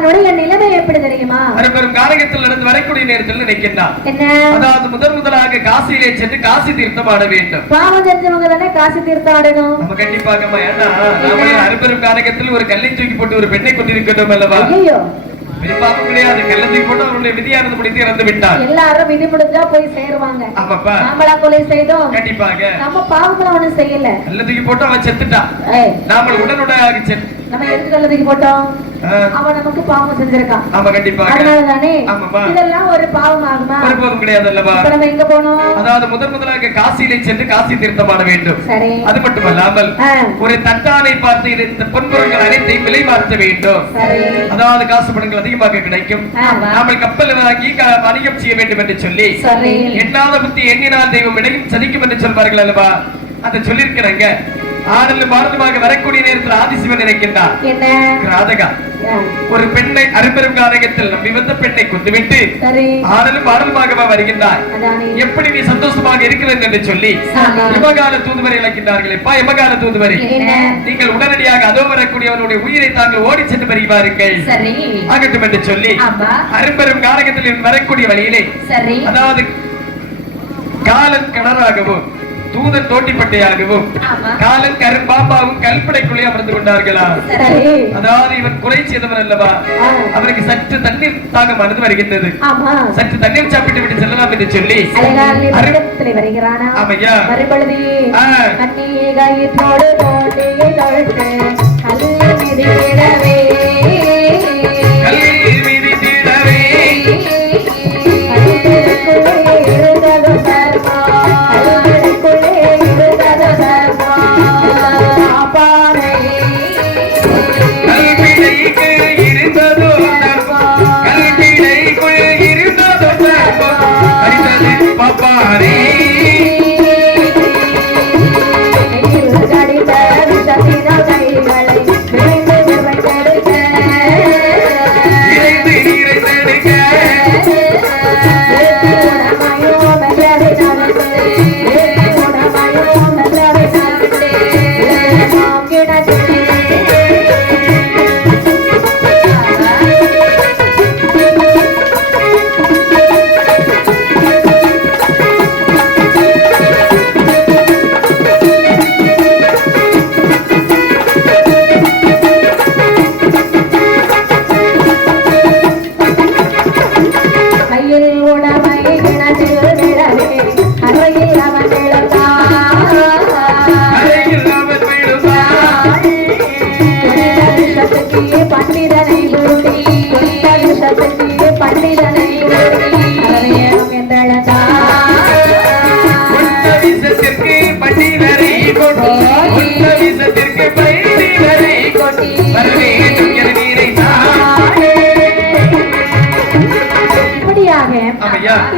அவனுடைய நிலைமை எப்படி தெரியுமா? அரும்பெரும் காரகத்தில் நடந்து வரக்கூடிய நேரத்தில் நினைக்கின்றான். என்ன? அதாவது முதலாக காசியிலே சென்று காசி தீர்த்தம் ஆட வேண்டும். பாவம் செஞ்சவங்க தானே காசி தீர்த்தம் ஆடணும். நம்ம கண்டிப்பாகமா ஏன்னா நாம அரும்பெரும் காரகத்தில் ஒரு கல்லை தூக்கி போட்டு ஒரு பெண்ணை கொண்டிருக்கணும் அல்லவா? ஐயோ பெரும்பாலும் கிடையாது. கல்லை தூக்கி போட்டு அவருடைய விதியானது முடித்து இறந்து விட்டார். எல்லாரும் விதி முடிஞ்சா போய் சேருவாங்க. ஆமாப்பா. நாமளா கொலை செய்தோம்? கண்டிப்பாக. நம்ம பாவங்களை அவனும் செய்யல. கல்லை தூக்கி போட்டு அவன் செத்துட்டான். நாம உடனுடையாக செத்து நம்ம எதுக்கு கல்லை தூக்கி போட்டோம்? அவன் நமக்கு பாவம் செஞ்சிருக்கான். ஆமா கண்டிப்பாக. அதனாலதானே ஆமாப்பா. இதெல்லாம் ஒரு பாவம் ஆகுமா? ஒருபோதும் கிடையாது அல்லவா? இப்ப நம்ம எங்க போனோம்? அதாவது முதலாக காசியிலே சென்று காசி தீர்த்தம் ஆட வேண்டும். சரி. அது மட்டுமல்லாமல் ஒரு தட்டானை பார்த்து இந்த பொன்பொருட்கள் அனைத்தையும் விலை மாற்ற வேண்டும். சரி. அதாவது காசு பணங்கள் அதிகமாக கிடைக்கும். நாம கப்பல் வாங்கி வணிகம் செய்ய வேண்டும் என்று சொல்லி எண்ணாத புத்தி எண்ணினால் தெய்வம் இடையும் சதிக்கும் என்று சொல்வார்கள் அல்லவா? அதை சொல்லியிருக்கிறாங்க. ஆடலும் பாரதமாக வரக்கூடிய நேரத்தில் ஆதிசிவன் நினைக்கின்றார். என்ன? ராதகா ஒரு பெண்ணை அரும்பெரும் காரகத்தில் நம்பி வந்த பெண்ணை கொண்டுவிட்டு ஆடலும் பாடலுமாக வருகின்றார். எப்படி நீ சந்தோஷமாக இருக்கிறது என்று சொல்லி யமகால தூதுவரை அழைக்கின்றார்கள். எப்பா யமகால தூதுவரை, நீங்கள் உடனடியாக அதோ வரக்கூடியவனுடைய உயிரை தாங்கள் ஓடி சென்று வருவார்கள் ஆகட்டும் என்று சொல்லி அரும்பெரும் காரகத்தில் வரக்கூடிய வழியிலே அதாவது காலன் கிணறாகவும் தூதன் தோட்டிப்பட்டையாகவும் காலன் கரும்பாம்பாவும் கல்படைக்குள்ளே அமர்ந்து கொண்டார்களா? அதாவது இவன் குறை செய்தவன் அல்லவா? அவருக்கு சற்று தண்ணீர் தாகம் மனது வருகின்றது. சற்று தண்ணீர் சாப்பிட்டு விட்டு செல்லலாம் என்று சொல்லி வருகிறானா? ஆமையா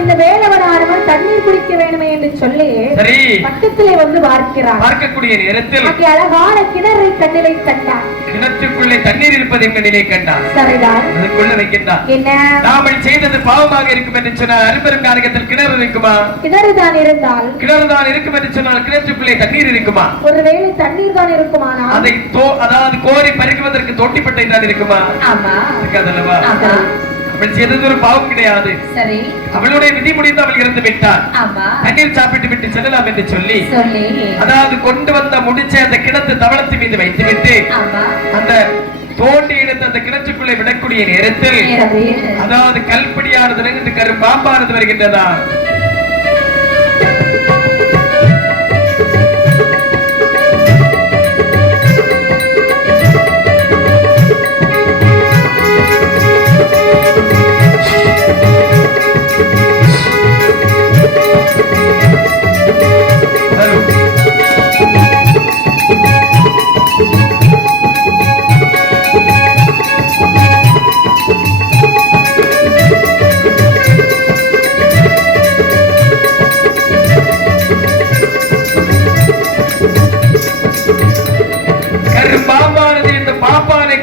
இந்த வேலவனானவன் தண்ணீர் குடிக்க வேண்டுமே என்று சொல்லி பக்கத்திலே வந்து பார்க்கக்கூடிய நேரத்தில் அழகான கிணறை கண்ணிலை கண்டான். கிணற்றுக்குள்ளே தண்ணீர் இருப்பது எங்களிலே கண்டான். சரிதான். அதுக்குள்ள வைக்கின்றான். என்ன? நாமல் செய்தது பாவமாக இருக்கும் என்று சொன்னால் அரும்பெரும் காரகத்தில் கிணறு இருக்குமா? கிணறுதான் இருந்தால் கிணறுதான் இருக்கும் என்று சொன்னால் கிணற்றுக்குள்ளே தண்ணீர் இருக்குமா? ஒருவேளை தண்ணீர் தான் இருக்குமானா அதை அதாவது கோரி பறிக்குவதற்கு தோட்டிப்பட்டை தான் இருக்குமா? இருக்காதல்லவா? அவள் செய்தது ஒரு பாவம் கிடையாது. சரி. அவளுடைய விதி முடிந்து அவள் இறந்து விட்டார். தண்ணீர் சாப்பிட்டு விட்டு செல்லலாம் என்று சொல்லி அதாவது கொண்டு வந்த முடிச்ச அந்த கிணத்து தவளத்து மீது வைத்துவிட்டு அந்த தோண்டி எடுத்து அந்த கிணற்றுக்குள்ளே விடக்கூடிய நேரத்தில் அதாவது கல்படியானது கரும்பாம்பானது வருகின்றதா?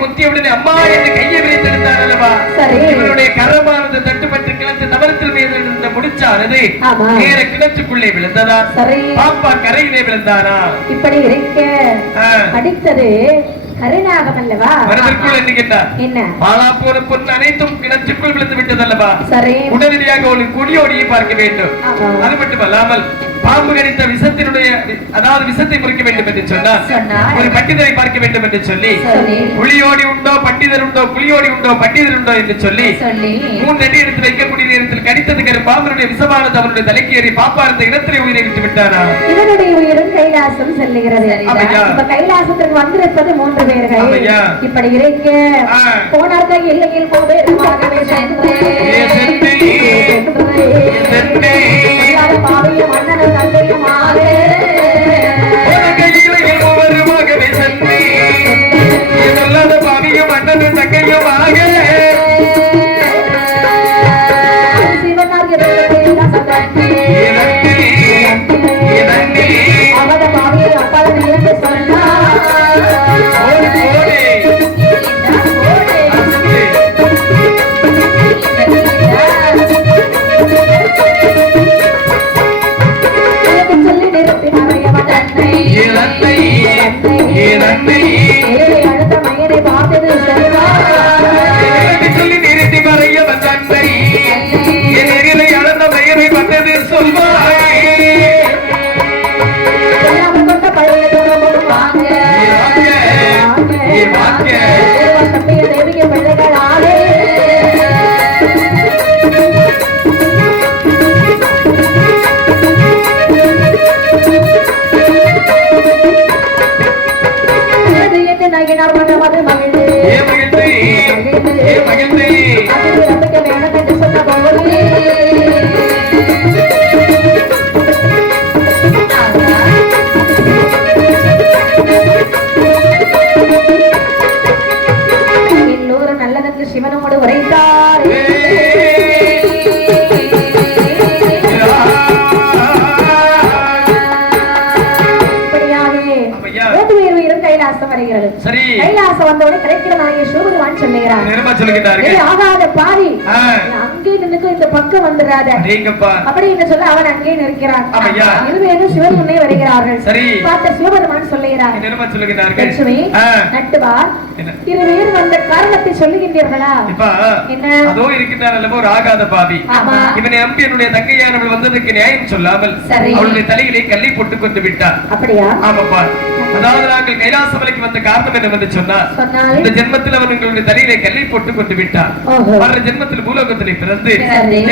குத்தியவுடனே அம்மா என்று கையை விரித்தெடுத்தார் அல்லவா? இவருடைய கரமானது தட்டுப்பட்டு கிளத்து தவறத்தில் மீது இருந்த முடிச்சானது நேர கிணற்றுக்குள்ளே விழுந்ததா? பாப்பா கரையிலே விழுந்தாரா? இப்படி இருக்க அடித்தது கருநாகம் அல்லவா? மனதிற்குள் என்ன கேட்டார்? என்ன? பாலா போன பொன் அனைத்தும் கிணற்றுக்குள் விழுந்து விட்டதல்லவா? சரி. உடனடியாக ஒரு குடியோடியை பார்க்க வேண்டும். அது மட்டுமல்லாமல் பாம்பு கடித்த விஷத்தினுடைய அதாவது விஷத்தை முறிக்க வேண்டும் என்று சொன்னார். ஒரு பண்டிதரை பார்க்க வேண்டும் என்று சொல்லி புலியோடி உண்டோ பண்டிதர் உண்டோ புலியோடி உண்டோ பண்டிதர் உண்டோ என்று சொல்லி 3 அடி எடுத்து வைக்கக்கூடிய நேரத்தில் கடித்ததுக்கு பாம்பனுடைய விஷமானது அவருடைய தலைக்கு ஏறி பாப்பார்த்த இடத்திலே உயிரை விட்டு விட்டாரா? இவனுடைய உயிரும் கைலாசம் செல்லுகிறது. இப்ப கைலாசத்திற்கு வந்திருப்பது 3 பேர்கள். இப்படி இருக்க போனார்கள் எல்லையில் கோபேரமாகவே சென்று பாவிய மன்னன் தந்தையுமாக ஒவ்வொருமாகவே சென்று பாவிய மன்னன் தங்கையுமாக அவத பாவியை அப்பால் இருந்து சொன்னார். அடுத்த மயனை பார்த்தது சொல்லி நிறுத்தி மறையவன் தன்னை என் அளந்த மயனை வந்தது சொல்வாய் கொண்ட பழைய தேவிய பிள்ளைகள் ஆளே எல்லோரும் நல்லதென்று சிவனோடு உரைத்தார். கைலாசம் வருகிறது. கைலாசம் வந்தவுடன் கிடைக்கிறதாகிய சிவபெருமான் சொல்லுகிறார், ஆகாத பாவி அங்கே நின்று இந்த பக்கம் வந்துடாத அப்படின்னு சொல்ல அவன் அங்கே நிற்கிறான். இருவேறு சிவன் முன்னே வருகிறார்கள். பார்த்த சிவபெருமான் சொல்லுகிறார், நட்டுவா இருவேறு வந்த காரணத்தை சொல்லுகின்றீர்களா? என்ன அதோ இருக்கின்றான் அல்லவா ஒரு ஆகாத பாவி. இவனை நம்பி என்னுடைய தங்கையானவள் வந்ததுக்கு நியாயம் சொல்லாமல் அவளுடைய தலையிலே கல்லை போட்டு கொண்டு விட்டார். அப்படியா? ஆமாப்பா. அதாவது நாங்கள் கைலாசமலைக்கு வந்த காரணம் என்னவென்று சொன்னார், இந்த ஜென்மத்தில் அவன் எங்களுடைய தலையிலே கல்லை போட்டு கொண்டு விட்டார். வர ஜென்மத்தில் பூலோகத்திலே பிறந்து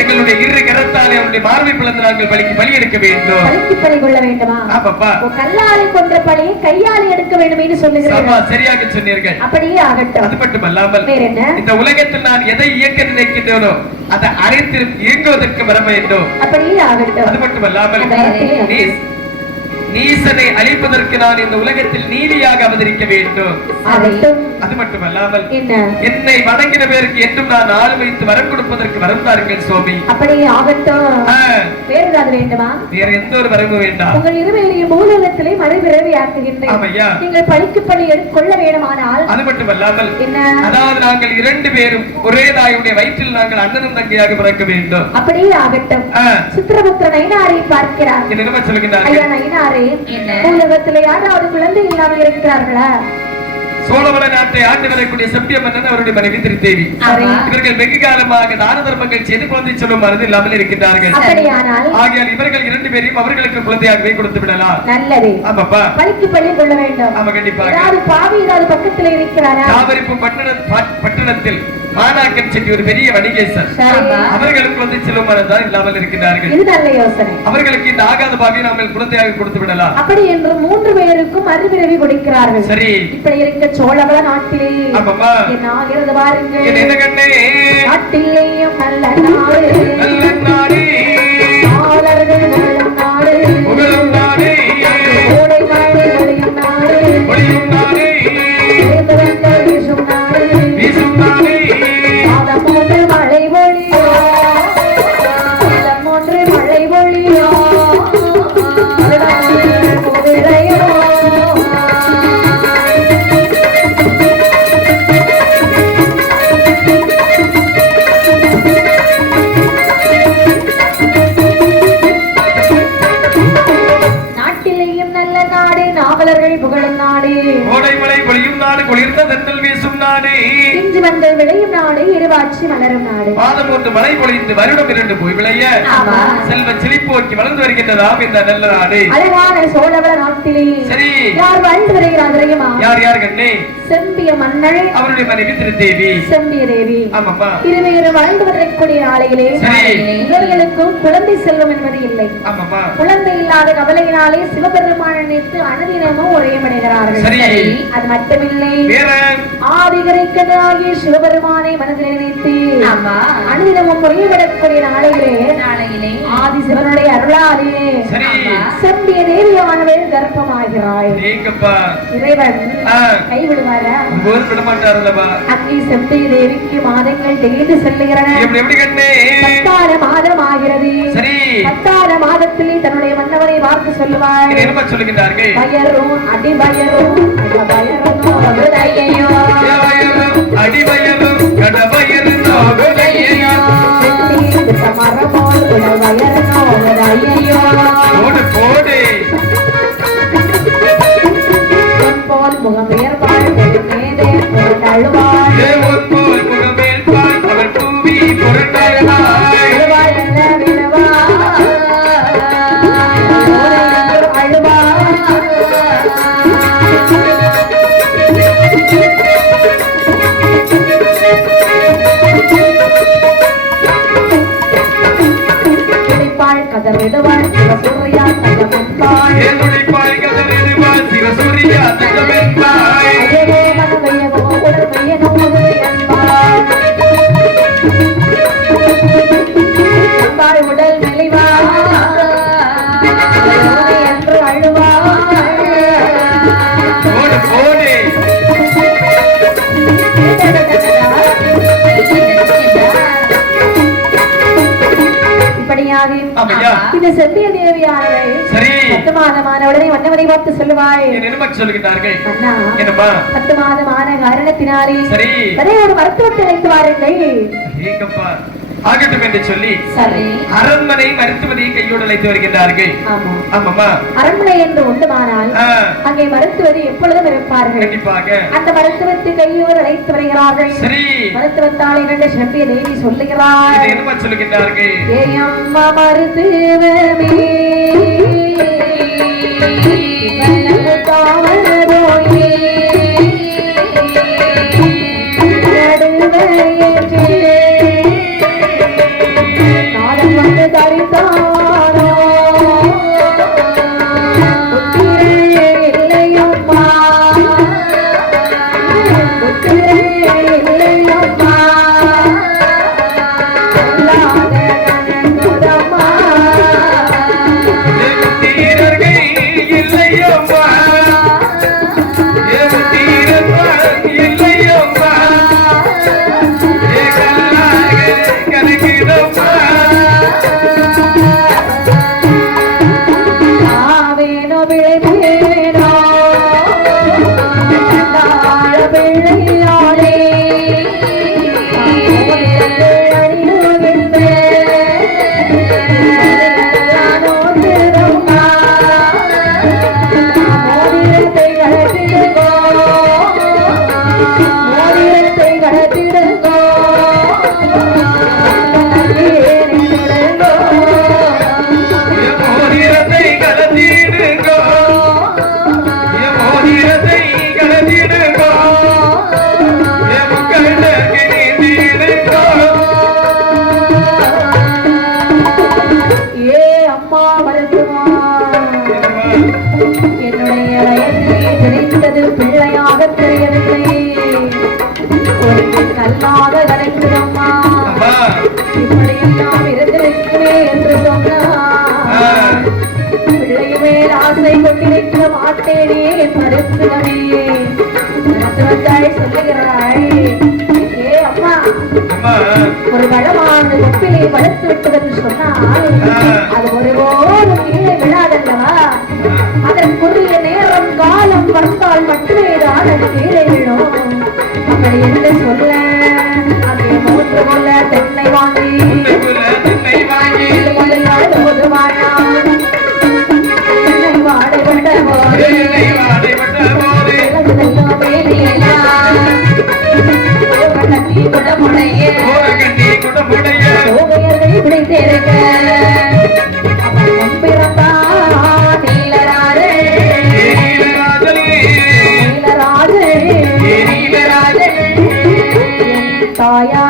எங்களுடைய 2 கரத்தாலே அவனுடைய மார்பை பிளந்து நாங்கள் பலி எடுக்க வேண்டும். பலி கொள்ள வேண்டுமா? ஆமாப்பா. கல்லாலை கொன்ற பலியை கையாலே எடுக்க வேண்டும் என்று சொல்லுகிறீர்கள். சரியாக சொன்னீர்கள். அப்படியே ஆகட்டும். அது மட்டுமல்லாமல் இந்த உலகத்தில் நான் எதை இயக்க நினைக்கின்றேனோ அதை அனைத்து இயங்குவதற்கு வர வேண்டும். அப்படியே ஆகட்டும். அது மட்டுமல்லாமல் நீசனை அழிப்பதற்கு நான் இந்த உலகத்தில் நீதியாக அவதரிக்க வேண்டும். அது மட்டுமல்லாமல் என்னை வணங்கின பேருக்கு என்றும் நான் ஆள் வைத்து வரம் கொடுப்பதற்கு வரந்தார்கள் சுவாமி. அப்படியே ஆகட்டும். வேறு ஏதாவது வேண்டுமா? வேற எந்த ஒரு வரமும் வேண்டாம். உங்கள் இருவரையும் பூலோகத்திலே மறுபிறவி ஆக்குகின்றேன். நீங்கள் பழிக்கு பழி கொள்ள வேண்டுமானால். அது மட்டுமல்லாமல் அதாவது நாங்கள் 2 பேரும் ஒரே தாயுடைய வயிற்றில் நாங்கள் அண்ணனும் தங்கையாக பிறக்க வேண்டும். அப்படியே ஆகட்டும். சித்திரபுத்திர நயினாரை பார்க்கிறார். என்ன சொல்லுகிறார்கள்? நயினாரே, பூலோகத்திலே யாராவது குழந்தை இல்லாமல் இருக்கிறார்களா? சோழவள நாட்டை ஆண்டு வரக்கூடிய செம்பிய மன்னன் அவருடைய மனைவி திருத்தேவி. இவர்கள் வெகு காலமாக தான தர்மங்கள் செய்து குழந்தை சொல்லும் மனது இல்லாமல் இருக்கின்றார்கள். ஆகையால் இவர்கள் 2 பேரையும் அவர்களுக்கு குழந்தையாகவே கொடுத்து விடலாம். நல்லது. ஆமாப்பா. பழிக்கு பழி கொள்ள வேண்டும். ஆமா, கண்டிப்பாக. யாரு பாவி ஏதாவது பக்கத்தில் இருக்கிறாரா? தாவரிப்பு பட்டணத்தில் மானாக்கன் செட்டி ஒரு பெரிய வணிகேசர், அவர்களுக்கு வந்து செல்லும் மனதான் இல்லாமல் இருக்கிறார்கள். இது நல்ல யோசனை. அவர்களுக்கு இந்த ஆகாத பாவியை நாங்கள் குழந்தையாக கொடுத்து விடலாம். அப்படி என்று 3 பேருக்கும் மறுபிறவி கொடுக்கிறார்கள். சரி. இப்படி இருக்க சோழவள நாட்டிலே என்ன ஆகிறது பாருங்க. என்ன கண்ணே? நாட்டிலேயும் நல்ல நாடு, நல்ல நாடு, ஆளர்கள் வாழும் நாடு, புகழும் நாடு, கோடை மழை பொழியும் நாடு, பொழியும் நாடு, வீசும் நாடு, வீசும் நாடு, மாதம் 3 மழை பொழியோ, மாதம் 3 மழை பொழியோ, கோவிலையோ. மலரும் நாடு. மாதம் ஒன்று மழை பொழிந்து வருடம் 2 போய் விளைய செல்வ செழிப்போக்கி வளர்ந்து வருகின்றதாம் இந்த நல்ல நாடு. அழகான சோழவள நாட்டிலே சரி யார் வாழ்ந்து வருகிறார் தெரியுமா? யார் கண்ணே? செம்பிய மன்னள், அவருடைய மனைவி திருத்தேவி, செம்பிய தேவி. ஆமாப்பா. இருவரும் வாழ்ந்து வரக்கூடிய நாளையிலே இவர்களுக்கும் குழந்தை செல்வம் என்பது இல்லை. ஆமாப்பா. குழந்தை இல்லாத கவலையினாலே சிவபெருமான் நினைத்து அனுதினமும் உரையமடைகிறார்கள். அது மட்டுமில்லை, ஆதிகரைக்கனாகிய சிவபெருமானை மனதில் நினைத்து அனுதினமும் உரையப்படக்கூடிய நாளையிலே ஆதி சிவனுடைய அருளாலே செம்பிய தேவியானவள் கர்ப்பமாகிறாள். இறைவன் கைவிடுவாரா? அங்கே செம்பிய தேவிக்கு மாதங்கள் தேடி செல்லுகிறன. 10 மாதம் ஆகிறது. 10 மாதத்திலே தன்னுடைய மன்னவரை வார்த்தை சொல்லுவார். சொல்லுகிறார்கள், பயரும் அடிபயரும் அடிவயரும் கடவயரும் போல் முகமேற்பாள் அழுவாள் அவள் தூவி புரண்டாள் கதறிடுவாள் சிவசூரியா தங்கமென்பாள் சிவசூரியா தங்கமென்பாள் உடல் மெலிவா என்று அழுவாள். இந்த செம்பிய தேவியானவள் 10 மாதமானவுடனே வண்ணவரை பார்த்து சொல்லுவாள். சொல்லுகிறார்கள், 10 மாதமான காரணத்தினாலே ஒரு மருத்துவத்தை அழைத்து வாருங்கள் ஆகட்டும் என்று சொல்லி அரண்மனை மருத்துவரை கையோடு அழைத்து வருகின்றார்கள். அரண்மனை என்று உண்டுமானால் அங்கே மருத்துவரை எப்பொழுதும் இருப்பார்கள். கண்டிப்பாக அந்த மருத்துவத்தை கையோடு அழைத்து வருகிறார்கள். மருத்துவத்தால் 2 செம்பிய தேவி சொல்லுகிறார். என்ன சொல்லுகின்றார்கள்? ஏயம்மா மருத்துவமே ஒரு பழமானது வெப்பிலை வளர்த்து விட்டது என்று சொன்னால் அது ஒருபோதும் கீழே விழாதல்லவா? அதற்குரிய நேரம் காலம் வந்தால் மட்டுமே தான் அது கீழே விழும். அப்படி என்று சொல்ல அங்கே 3 கொள்ள தென்னை வாங்கி வாடை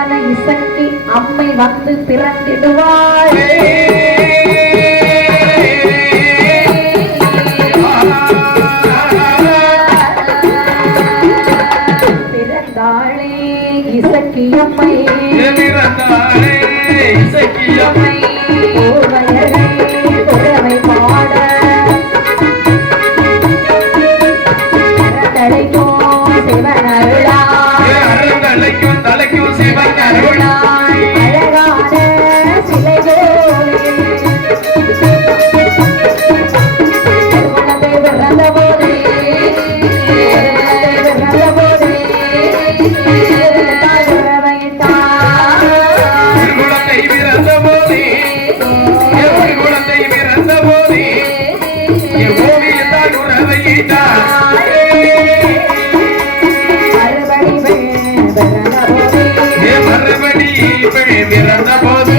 அழகான இசக்கி அம்மை வந்து பிறந்திடுவாள். பிறந்தாளே இசக்கி அம்மை, பிறந்தாளே இசக்கி அம்மை, ஓவையரை குறவை பாட அறந்தழைக்கும் சிவன் அருளாய், அறந்தழைக்கும் தலைக்கும் சிவன் அருளாய், அழகான சிலை போலே குழந்தை பிறந்த போதே, பிறந்த போதே தாய் உறவைத்தாள். குழந்தை பிறந்த போதே, குழந்தை பிறந்த போதே ஓவியத்தால் உறவையிட்டார். மறுபடி பிறந்த போது போடு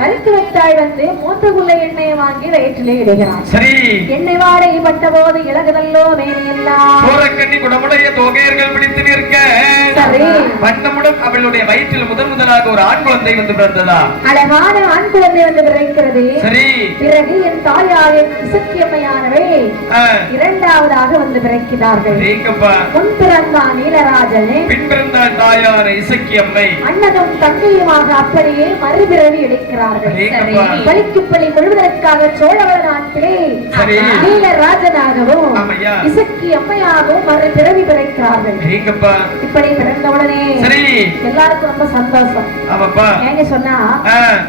மருத்துவத்தாய் வந்து மூத்தகுள்ள எண்ணெயை வாங்கி வயிற்றிலே இடுகிறார். சரி, எண்ணெய் வாடை பட்ட போது இலகுதல்லோ மேனையெல்லாம் சோரக்கண்ணி குடமுடைய தோகையர்கள் பிடித்து நிற்க சரி, வண்ணமுடன் அவளுடைய வயிற்றில் முதலாக ஒரு ஆண் குழந்தை வந்து பிறந்ததா. அழகான ஆண் குழந்தை வந்து பிறக்கிறது. சரி, பிறகு என் தாயார் இசக்கியம்மையானவை இரண்டாவதாக வந்து பிறக்கிறார்கள். நீங்கப்பா முன் பிறந்தான் நீலராஜன், பின் பிறந்தாள் தாயான இசக்கி அம்மை. அண்ணனும் தங்கையுமாக அப்படியே மறுபிறவி எடுக்கிறார்கள். நீங்கப்பா பலிக்கு பலி கொள்வதற்காக சோழவள நாட்டிலே சரி, நீலராஜனாகவும் ஆமையா இசக்கி அம்மையாகவும் மறுபிறவி பிறக்கிறார்கள். நீங்கப்பா இப்படி பிறந்தவுடனே சரி, எல்லாருக்கும் ரொம்ப சந்தோஷம். ஆமாப்பா ஏங்க சொன்னா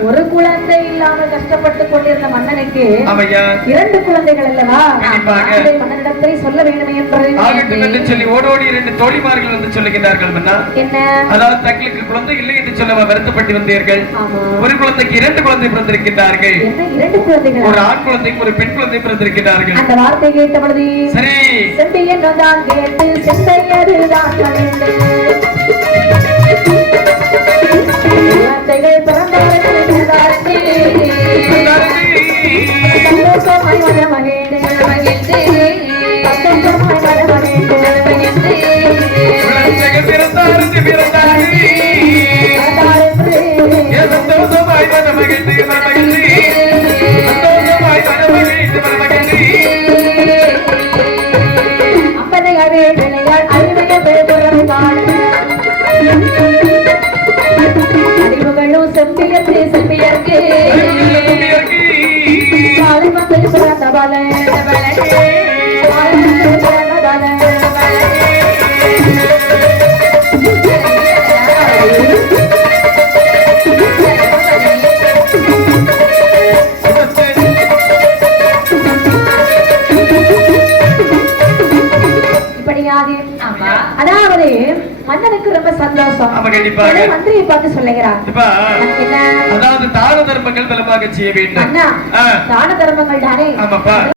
ஒரு குழந்தை இல்லாம கஷ்டப்பட்டு கொண்டிருந்த மன்னனுக்கு ஆமையா இரண்டு குழந்தைகள் அல்லவா, கண்டிப்பாக. அதை மன்னனிடத்தை சொல்ல வேண்டும் என்று ஆகட்டும் என்று சொல்லி ஓடோடி இரண்டு தோழிமார்கள் வந்து சொல்லுகிறார்கள் மன்னா. என்ன, அதாவது தங்களுக்கு குழந்தை இல்லை என்று சொல்ல வருத்தப்பட்டு வந்தீர்கள். ஆமா, ஒரு குழந்ைக்கு இரண்டு குழந்தை பிறந்திருக்கின்றார்கள். என்ன இரண்டு குழந்தைகள், ஒரு ஆண் குழந்தைக்கு ஒரு பெண் குழந்தை பிறந்திருக்கிறார்கள். அந்த வார்த்தை கேட்ட பொழுது சரி, செம்பி என்னதான் கேட்டு செந்தையதுதான் மகிழ்ந்து குழந்தைகள் பிறந்தவர்கள் என்றார்க்கு சந்தோஷமாய் வர மகிழ்ந்து சந்தோஷமாய் வர மகிழ்ந்து குழந்தைகள் பிறந்தார்கள் பிறந்தார்கள் சந்தோஷமாய் வர மகிழ்ந்து மகிழ்ந்து சந்தோஷமாய் வர மகிழ்ந்து மகிழ்ந்து அப்பனை அவே விளையாள் அறிவைய பேருறவை பாட அறிவுகளும் செம்பியற்கு செம்பியற்கு பாலிமங்கள் பிறந்த பல அதாவது மன்னனுக்கு ரொம்ப சந்தோஷம். மந்திரியை பார்த்து சொல்லுகிறார், அதாவது தான தர்மங்கள் பலமாக செய்ய வேண்டும். தான தர்மங்கள் தானே